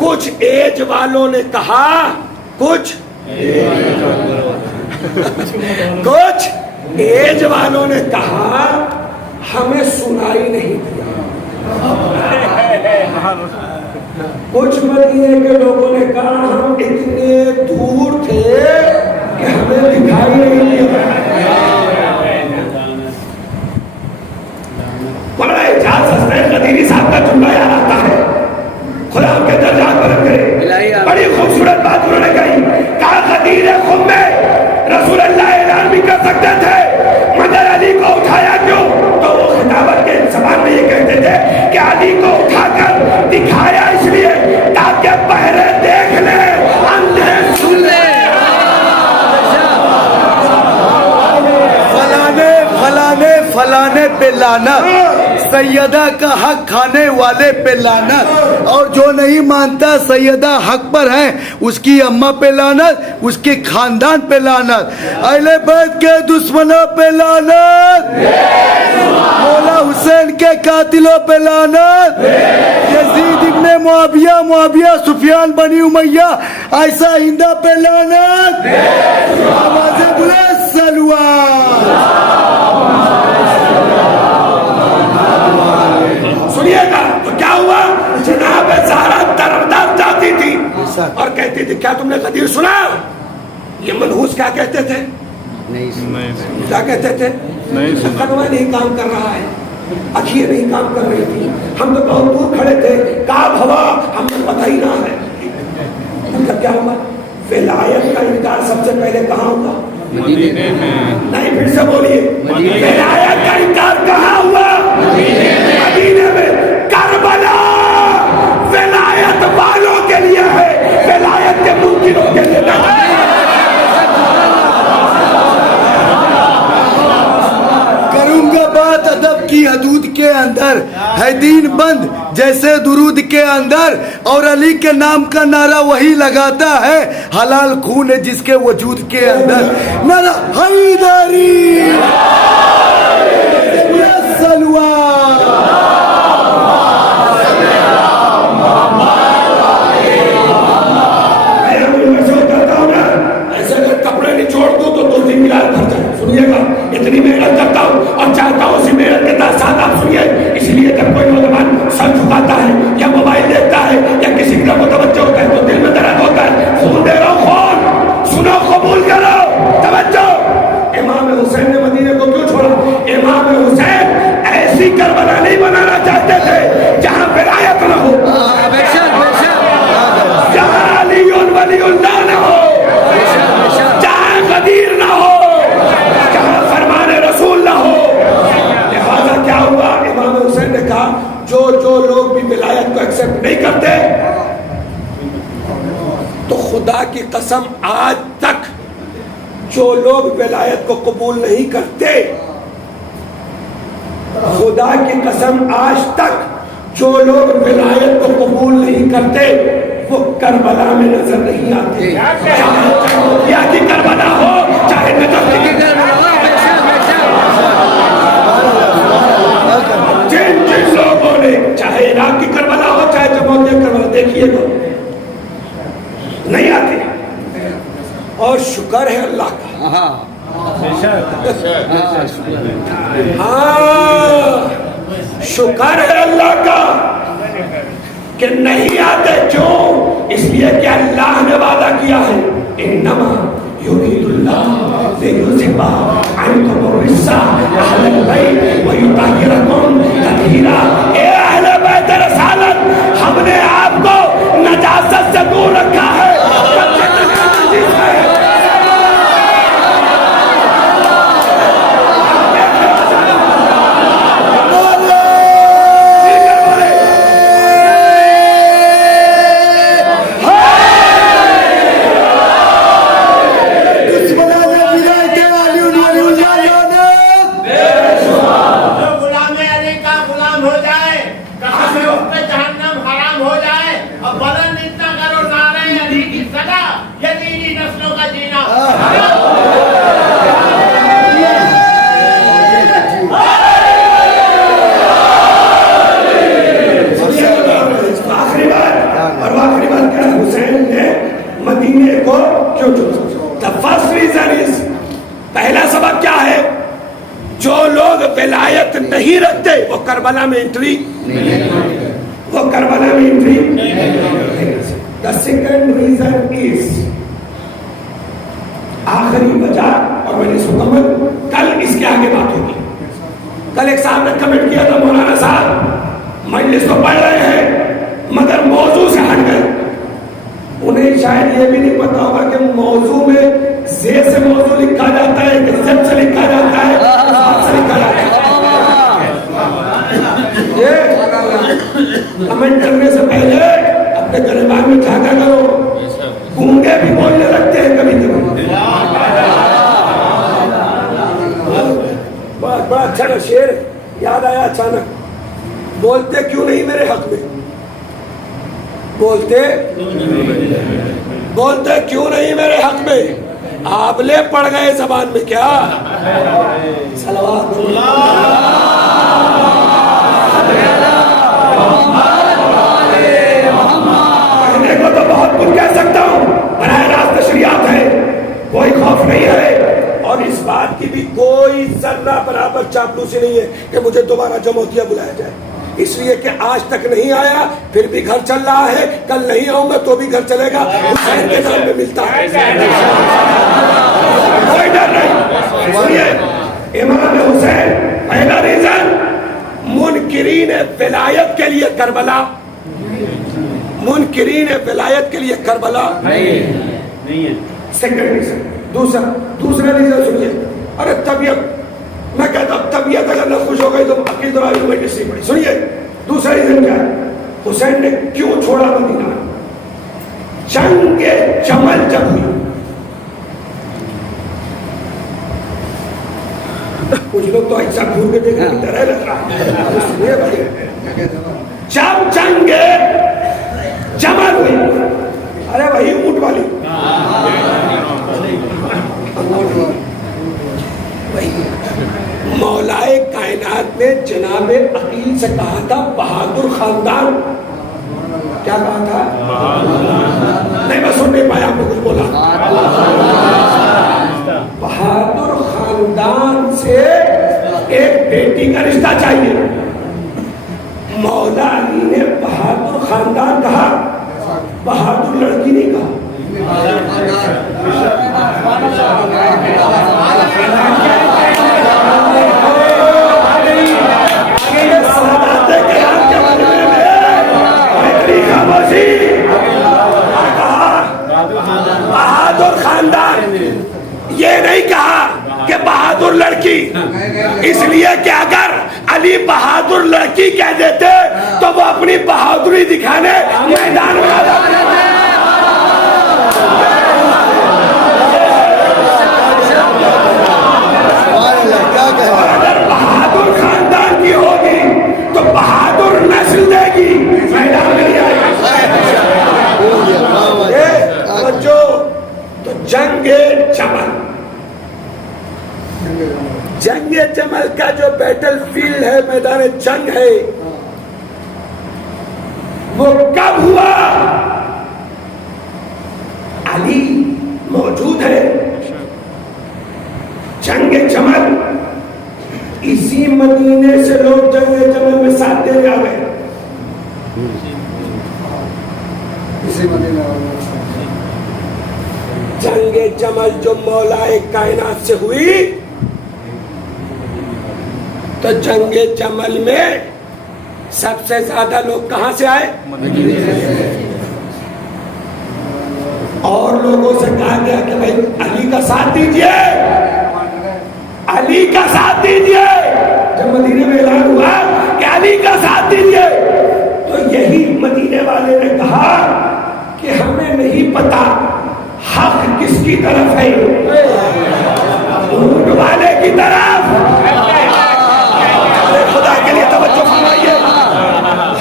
कुछ एज वालों ने कहा, कुछ एज वालों ने कहा हमें सुनाई नहीं दिया। कुछ मदीने के लोगों ने कहा हम इतने दूर थे कि हमें दिखाई नहीं दिया। बड़ा एजाज हसनैन गदीरी साहब का जुमला याद आता है, खुदा के दर्जात बुलंद करे। बड़ी खूबसूरत बात उन्होंने कही, कहा गदीर खुद में रसूल अल्लाह ऐलान भी कर सकते थे, मगर अली को उठाया क्यों? तो वो खिताबत के ज़बान में ये कहते थे कि अली को उठाकर दिखाया इसलिए ताकि बहरे देख ले, अंधे सुन ले। फलाने पे लानत, सैयदा का हक खाने वाले पे लानत, और जो नहीं मानता सैयदा हक पर है उसकी अम्मा पे लानत, उसके खानदान पे लानत, अहले बैत के दुश्मनों पे लानत, मौला हुसैन के कातिलों पे लानत, यजीद इब्ने मुआविया सुफियान बनी उमैया ऐसा हिंदा पे लानत। आवाज़ें बुलंद सलवात। सुनिएगा तो क्या हुआ? जनाब ज़हरा तरफदार जाती थी और कहती थी क्या तुमने गदीर सुना? ये मनहूस क्या कहते थे? क्या कहते थे? कदमा नहीं काम कर रहा है, अखियां नहीं काम कर रही थी, हम तो बहुत दूर खड़े थे, काब हवा हमें पता ही ना है। मतलब क्या हुआ? विलायत का इनकार सबसे पहले कहाँ हुआ? मदीने में। नहीं, फिर से बोलिए। विलायत का इनकार कहाँ हुआ? मदीने में। करबला विलायत वालों के लिए है, विलायत के मुमकिनों के लिए नहीं। करूंगा बात अदब की हदूद के अंदर, है दीन बंद जैसे दुरूद के अंदर, और अली के नाम का नारा वही लगाता है, हलाल खून है जिसके वजूद के अंदर। नारा हैदरी इतनी मेहनत करता हूँ और चाहता हूँ उसी मेहनत के साथ आप सुनिए। इसलिए जब कोई नौजवान सर झुकाता है या मोबाइल देखता है या किसी की तरफ तवज्जो होता है तो दिल में दर्द होता है। खून दे रहा हूँ, खून सुनो, कबूल करो, तवज्जो। इमाम हुसैन ने मदीने को क्यों छोड़ा? इमाम हुसैन ऐसी करबला नहीं बनाना चाहते थे जहाँ विलायत न हो, जहाँ अलीउन वलीउल्लाह न हो, जहाँ गदीर न हो, जो लोग भी विलायत को एक्सेप्ट नहीं करते, तो खुदा की कसम आज तक जो लोग विलायत को कबूल नहीं करते, खुदा की कसम आज तक जो लोग विलायत को कबूल नहीं करते वो करबला में नजर नहीं आते। चाहे की करबला हो, चाहे नजर की करबला हो, जिन लोगों ने, चाहे इराक की करबला हो चाहे जमात की करबला, देखिएगा नहीं आते। और शुक्र है अल्लाह का, हाँ, शुक्र है अल्लाह का कि नहीं आते। क्यों? इसलिए कि अल्लाह ने वादा किया है, इन्नमा युरीदुल्लाह लियुज़हिबा अन्कुम अर्रिज्सा अहलल बैत व युतहिरकुम तत्हीरा। ए अहले बैत रसालत, हमने आपको नजासत से दूर रखा है। पहला सबक क्या है? जो लोग विलायत नहीं रखते वो करबला में एंट्री वो करबला में entry. The second reason is, आखिरी वजह, और मैंने इसको कल इसके आगे बात होगी। कल एक साहब ने कमेंट किया था, मौलाना साहब मजलिस तो पढ़ रहे हैं मगर मौजू से हट गए। उन्हें शायद ये भी नहीं पता होगा कि मौजू में जे से मौजू लिखा जाता है, जब से लिखा जाता है, से लिखा जाता है। ये कमेंट करने से पहले अपने गरीबान में झांका करो। गूंगे भी बोलने लगते हैं कभी कभी। बड़ा अच्छा ना शेर याद आया अचानक। बोलते क्यों नहीं मेरे हक में? बोलते क्यों नहीं मेरे हक में? आपले पड़ गए जबान में क्या? सलवात कहने को तो बहुत कुछ कह सकता हूँ, बराह रास्त शरीयत है, कोई खौफ नहीं है। और इस बात की भी कोई जर्रा बराबर चापलूसी नहीं है कि मुझे दोबारा जमोतिया बुलाया जाए, इसलिए कि आज तक नहीं आया, फिर भी घर चल रहा है। कल नहीं आऊंगा तो भी घर चलेगा। हुसैन के नाम पे मिलता है, कोई डर नहीं। सुनिए, इमाम हुसैन पहला रीजन, मुनकिरीन विलायत के लिए करबला, मुनकिरीन विलायत के लिए करबला नहीं है। सेकंड रीजन, दूसरा रीजन सुनिए। अरे तबीयत, मैं कहता हूं तबीयत अगर न खुश हो गई तो अकील दवाई में किसी पड़ी। सुनिए दूसरा रीजन क्या है? हुसैन ने क्यों छोड़ा मदीना? जंगे जमल जब हुई, कुछ लोग तो ऐसा घूर के देखने की तरह लग रहा है। जब जंगे जमल हुई, अरे वही ऊंट वाली, मौलाए कायनात ने जनाबे अकील से कहा था बहादुर खानदान। क्या कहा था? नहीं मैं सुन नहीं पाया, आपको कुछ बोला। बहादुर खानदान से एक बेटी का रिश्ता चाहिए। मौला अली ने बहादुर खानदान कहा, बहादुर लड़की नहीं कहा। बहादुर खानदान, ये नहीं कहा कि बहादुर लड़की, इसलिए कि अगर अली बहादुर लड़की कह देते तो वो अपनी बहादुरी दिखाने मैदान में आ जाते। अगर बहादुर खानदान की होगी तो बहादुर नस्ल देगी, मैदान में नहीं आएगी। तो जंगे जमल, जंगे जमल का जो बैटल फील्ड है, मैदान जंग है, वो कब हुआ? अली मौजूद है। जंगे जमल, इसी मदीने से लोग जंगे जमल में साथ देने आ गए। जंगे जमल जो मौलाए कायनात से हुई, तो जंगे जमल में सबसे ज्यादा लोग कहां से आए? और लोगों से कहा गया कि भाई अली का साथ दीजिए, अली का साथ दीजिए। जब मदीने में ऐलान हुआ कि अली का साथ दीजिए, तो यही मदीने वाले ने कहा कि हमें नहीं पता हक किसकी तरफ है, ऊंट वाले की तरफ। अरे खुदा के लिए तवज्जो फरमाइए,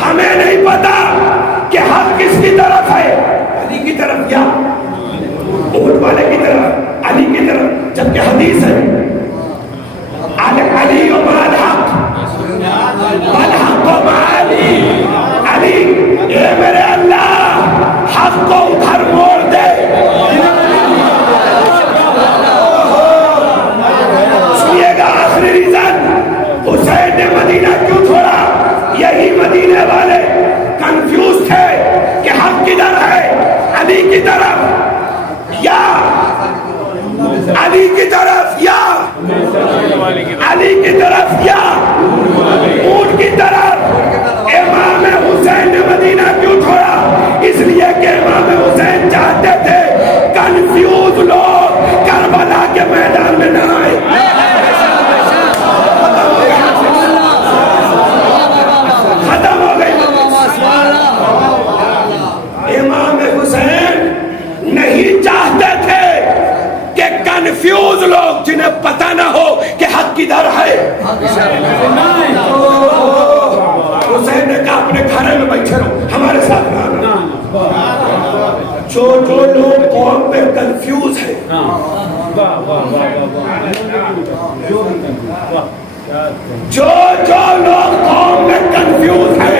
हमें नहीं पता कि हक किसकी तरफ है, अली की तरफ या ऊंट वाले की तरफ, अली की तरफ। जबकि हदीस है अली व माल हक, वल हक व माली। अली, ए मेरे अल्लाह, हक को उधर मोड़ दे। सुनिएगा आखिरी रीजन हुसैन ने मदीना क्यों छोड़ा। यही मदीने वाले कंफ्यूज थे कि हक किधर है, अली की तरफ या अली की तरफ या अली की तरफ या ऊंट की तरफ। इमाम हुसैन ने मदीना क्यों छोड़ा? इसलिए कि इमाम हुसैन चाहते थे कंफ्यूज लोग करबला के मैदान में न आए। खत्म हो गई। इमाम हुसैन नहीं चाहते थे कि कंफ्यूज लोग जिन्हें पता ना हो कि हक किधर है। हुसैन ने कहा अपने घरे में बैठे रहो, हमारे साथ रहना। जो लोग कौम पे कंफ्यूज है, जो लोग कौम में कंफ्यूज है,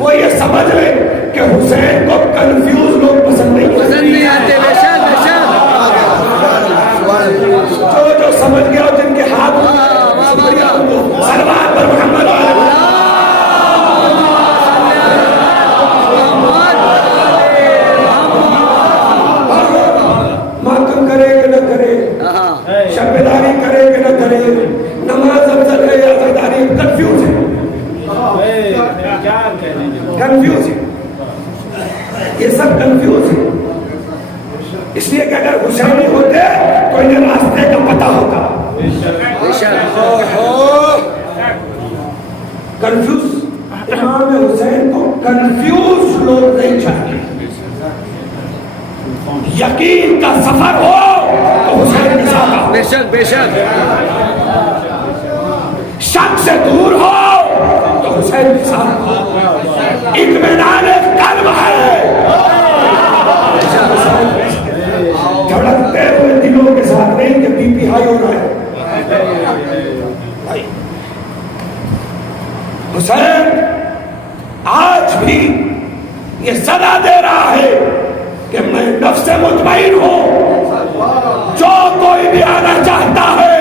वो ये समझ ले कि हुसैन को कंफ्यूज लोग पसंद नहीं आते। बेशक बेशक, जो समझ गया जिनके हाथ सलवात पर मोहम्मद मातम करे कि न करे, शब्बेदारी करे कि न करे, नमाज अफजल है या अज़ादारी, कंफ्यूज है, कंफ्यूज है, ये सब कंफ्यूज है। इसलिए कि अगर हुसैनी होते तो इन्हें रास्ते का पता होगा। कंफ्यूज, इमाम हुसैन को कंफ्यूज लोग नहीं चाहिए। यकीन का सफर हो तो हुसैन के साथ आओ। बेशक बेशक, शक से दूर हो तो हुसैन के साथ आओ। इत्मीनान कल्ब है, धड़कते हुए दिलों के साथ नहीं कि बीपी हाई हो रहा है। हुसैन आज भी ये सदा दे रहा है कि मैं नफ्से मुतमईन हूं, जो कोई भी आना चाहता है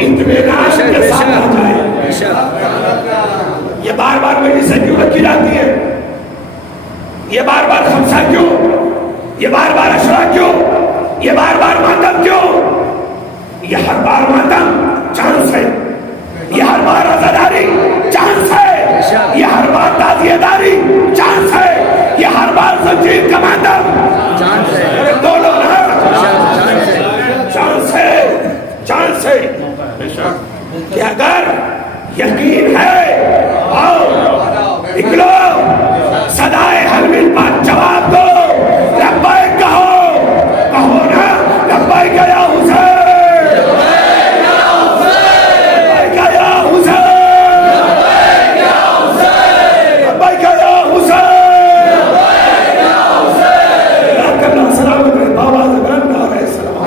इत्मीनान के साथ आ जाए। ये बार बार मजलिसें क्यों रखी जाती है, ये बार बार खमसा क्यों, ये बार बार अशरा क्यों, ये बार बार मातम क्यों? ये हर बार मातम चांस है, ये हर बार आजादारी चांस है, ये हर बार ताजियेदारी चांस है, ये हर बार जंजीर का मातम चांस है। दोनों ना चांस है, चांस है कि अगर यकीन है आओ निकलो, सदाए हलमिल पर जवाब दो, लब्बैक कहो, कहो ना लब्बैक या हुसैन, लब्बैक या हुसैन, लब्बैक या हुसैन, करना सलामत रहे बाबा ज़मान नारे सलाम।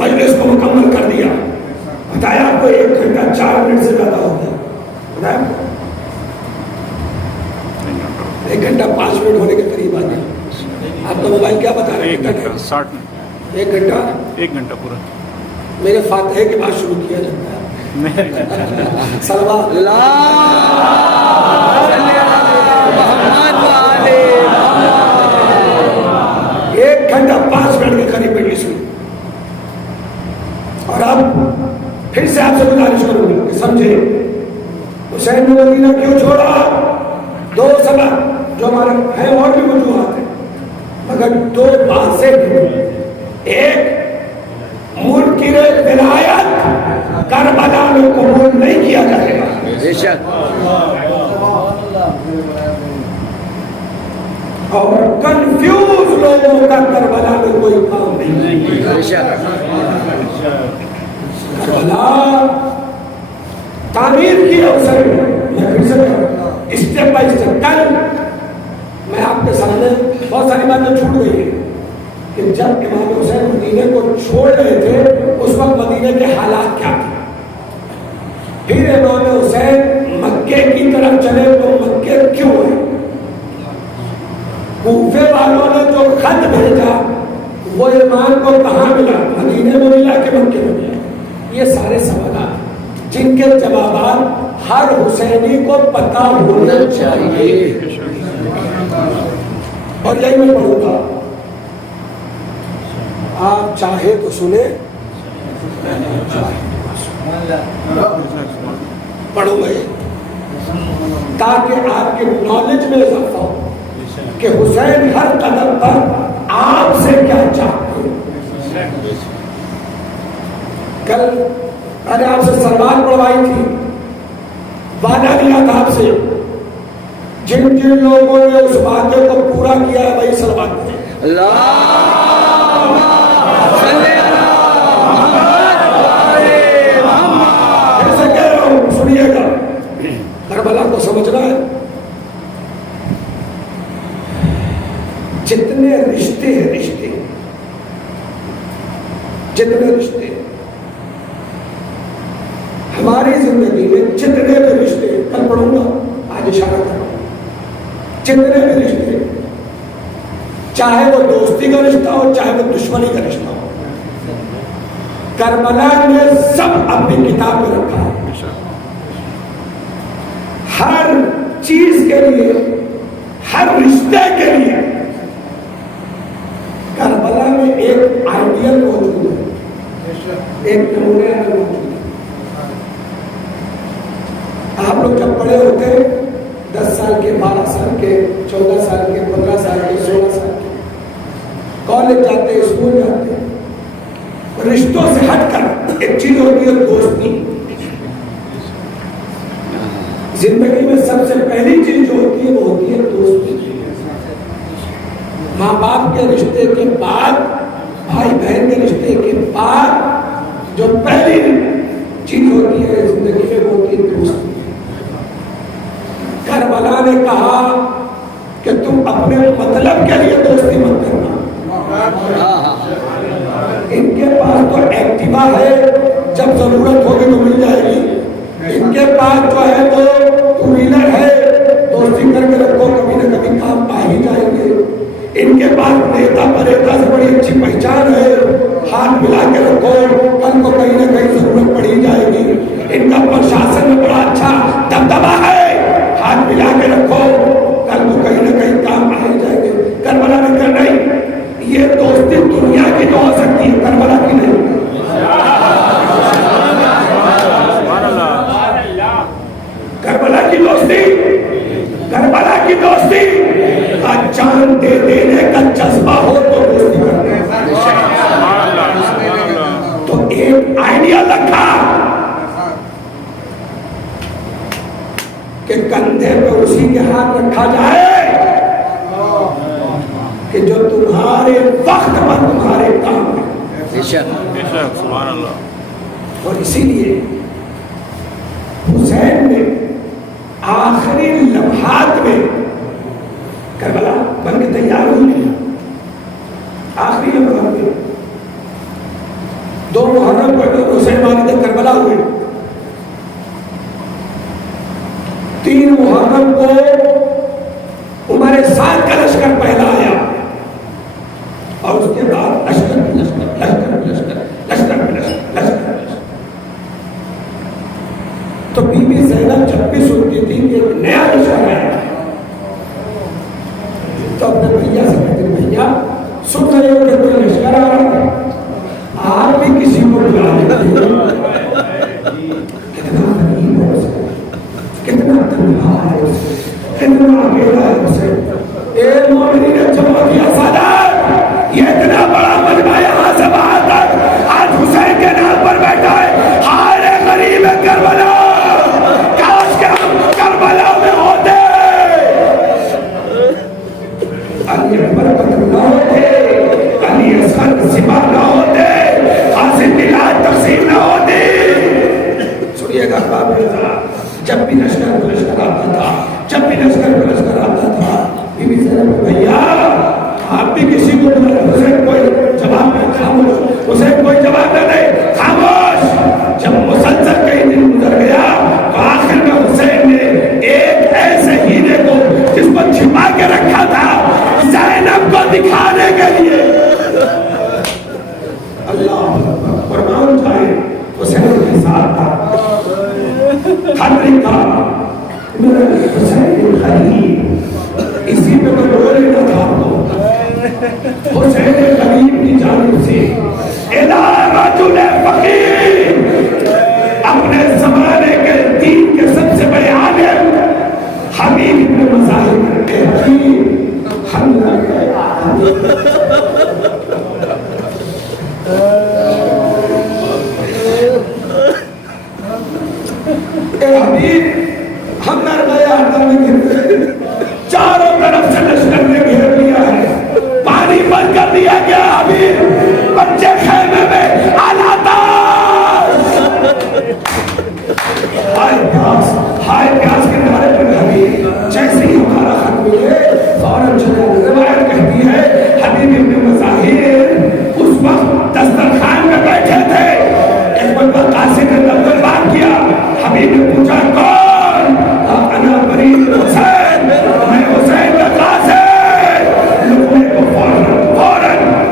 मजलिस को मुकम्मल कर दिया। बताया आपको 1 घंटा 4 मिनट से ज्यादा हो गया। बताया 1 घंटा 5 मिनट होने के करीब आ गया। आपका मोबाइल क्या बता रहा है? 1 घंटा 60 मिनट 1 घंटा 1 घंटा पूरा। मेरे फातिहे के बाद शुरू किया जाता है। सलवा 1 घंटा 5 मिनट के करीब मजलिस हुई। और अब फिर से आपसे गुजारिश करूंगी कि समझे हुसैन ने मदीना क्यों छोड़ा। 2 सबब जो हमारे हैं, और भी वजूहात हैं, मगर 2 बात से। एक, मुनकिर विलायत करबला में कबूल नहीं किया जाएगा। और कंफ्यूज लोगों का करबला में कोई काम नहीं। करबला तामीर की अवसर स्टेप बाय स्टेप। कल मैं आपके सामने बहुत सारी बातें छूट गई है कि जब इमाम हुसैन मदीने को छोड़ रहे थे उस वक्त मदीने के हालात क्या थे। फिर इमाम हुसैन मक्के की तरफ चले तो मक्के क्यों है। कूफे वालों ने जो खत भेजा वो इमाम को कहाँ मिला, मदीने में मिला कि मक्के में मिला। ये सारे सवाल जिनके जवाब हर हुसैनी को पता होना चाहिए। और यही मैं पढ़ूंगा, आप चाहे तो सुने, पढ़ूंगा ताकि आपके नॉलेज में इजाफा हो कि हुसैन हर कदम पर आपसे क्या चाहते हैं। कल मैंने आपसे सलवात पढ़वाई थी, वादा किया था आपसे, जिन जिन लोगों ने उस वादे को पूरा किया है वही सलवात पढ़े। ऐसे कह रहा हूं, सुनिएगा, करबला को समझना है। जितने रिश्ते हैं, जितने रिश्ते हमारी जिंदगी में, जितने भी रिश्ते, कल पढ़ूंगा, आज इशारा करूंगा, जितने भी रिश्ते, चाहे वो दोस्ती का रिश्ता हो चाहे वो दुश्मनी का रिश्ता हो, करबला ने सब अपनी किताब में रखा है। हर चीज के लिए, हर रिश्ते के लिए करबला में एक आइडियल मौजूद है, एक नमूने मौजूद है। आप लोग जब बड़े होते 10 साल के, 12 साल के, 14 साल के, 15 साल के, 16 साल के, कॉलेज जाते, स्कूल जाते, रिश्तों से हटकर एक चीज होती है दोस्ती। जिंदगी में सबसे पहली चीज जो होती है वो होती है दोस्ती। माँ बाप के रिश्ते के बाद, भाई बहन के रिश्ते के बाद जो पहली चीज होती है जिंदगी में वो होती है दोस्ती। करबला ने कहा कि तुम अपने मतलब के लिए दोस्ती मत करना। इनके पास तो एक्टिवा है, जब जरूरत होगी तो मिल जाएगी। इनके पास जो है वो टू व्हीलर है, दोस्ती करके रखो, कभी ना कभी काम आ ही जाएंगे। इनके पास नेता परेता से बड़ी अच्छी पहचान है, हाथ मिला के रखो, कल को कहीं ना कहीं जरूरत पड़ ही जाएगी। इनका प्रशासन में बड़ा अच्छा दबदबा है, हाथ मिला के रखो, कल को कहीं ना कहीं काम आ ही जाएंगे। करबला ने कर नहीं, ये दोस्ती दुनिया की तो हो सकती है, करबला की नहीं। करबला की दोस्ती, करबला की दोस्ती का जान दे देने का जज्बा हो तो दोस्ती करते हैं। तो एक आइडिया रखा कि कंधे पे उसी के हाथ रखा जाए कि जो तुम्हारे वक्त पर तुम्हारे काम है। और इसीलिए हुसैन ने आखिरी लम्हात में करबला बन के तैयार हो गया। आखिरी लम्हात में 2 मुहर्रम को हुसैन वालिद करबला हुए, 3 मुहर्रम को उमर साद का लश्कर पहला आया और उसके बाद लश्कर लश्कर लश्कर लश्कर लश्कर लश्कर लश्कर। तो बीबी ज़ैनब जब भी सुनती थी कि एक नया लश्कर आया तो अपने भैया से कहते, भैया सुन रहे हो कि कोई लश्कर आ रहा है, आप भी किसी को बुला लेते। कितना गरीब है उसे, कितना तन्हा है उसे, कितना अकेला है उसे। ए मोमिनी ने जमा किया सादात, ये इतना बड़ा मजमा यहाँ से वहां तक आज हुसैन के नाम पर बैठा है। हारे गरीब है करबला, काश के हम करबला में होते। अली बरकत न होते, अली असगर सिपा न होते, हासिल मिलाद तकसीम न होती। सुनिएगा बाप रे, जब भी लश्कर आता था, जब भी लश्कर आता था, बीबी ज़ैनब, भैया आप भी किसी को हुसैन कोई जवाब नहीं, खामोश, हुसैन कोई जवाब न दे, खामोश। जब मुसलसल कई दिन गुजर गया तो आखिर में हुसैन ने एक ऐसे हीरे को जिसको छिपा के रखा था ज़ैनब को दिखाने के लिए, अल्लाह कुर्बान जाए, हुसैन के साथ था का मेरा हुसैन खलील। इसी पे मैं बोल रहा था आपको, हुसैन खलील की जानिब से इला रजुल फकीर, अपने जमाने के दीन के सबसे बड़े आलिम हबीब इब्न मज़ाहिब के हकीम हम चारों तरफ से लश्कर ने घेर लिया है, पानी बंद कर दिया गया। अभी बच्चे खेमे में हाय प्यास के नारे पर हबीब जैसे ही हमारा खत मिले फौरन रिवायत कहती है हबीब इब्न मज़ाहिर उस वक्त दस्तरखान में बैठे थे। एक बंदा कासिम ने लफ्ज़ बात किया, हबीब ने पूछा कौन? अना बरी हुसैन, मैं हुसैन का कासिम। लोगों को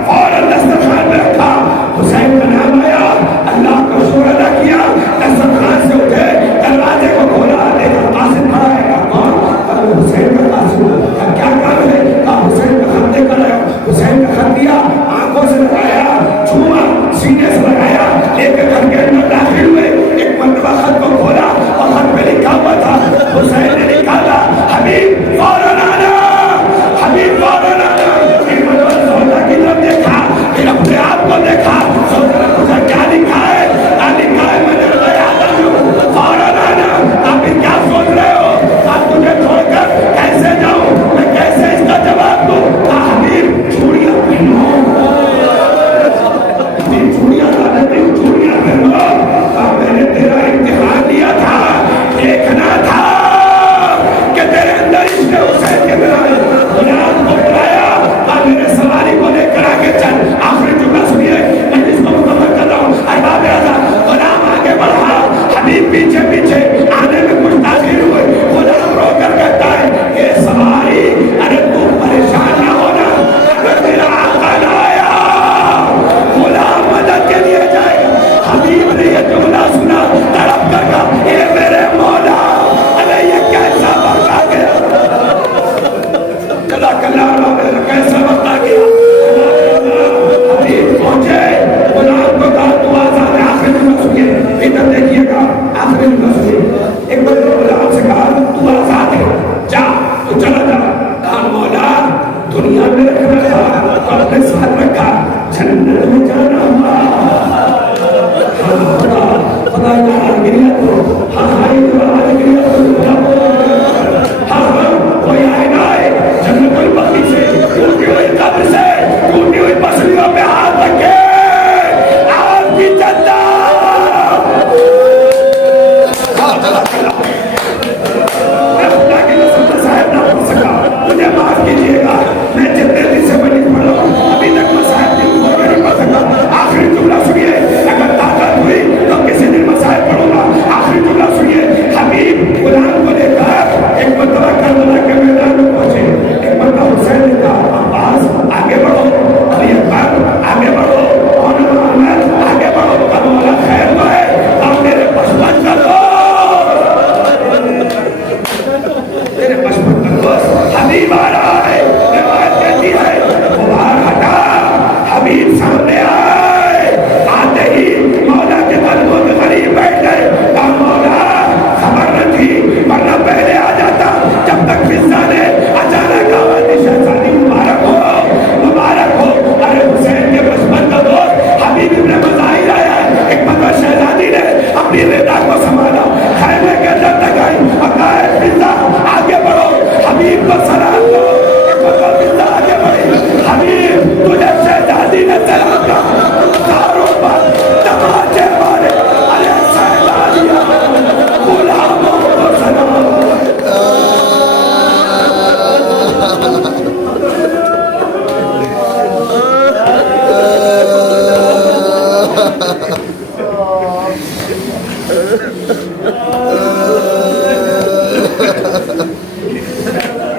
फौरन दस्तरखान में रखा, हुसैन का नाम आया, अल्लाह का शुक्र अदा किया, दस्तरखान से उठे, दरवाजे को खोला, देखा कासिम खड़ा है। कौन? हुसैन का कासिम। क्या काम है? हुसैन का खत देकर आया। हुसैन का खत दिया, आंखों से लगाया, छुआ, सीने से लगाया, लेकर घर के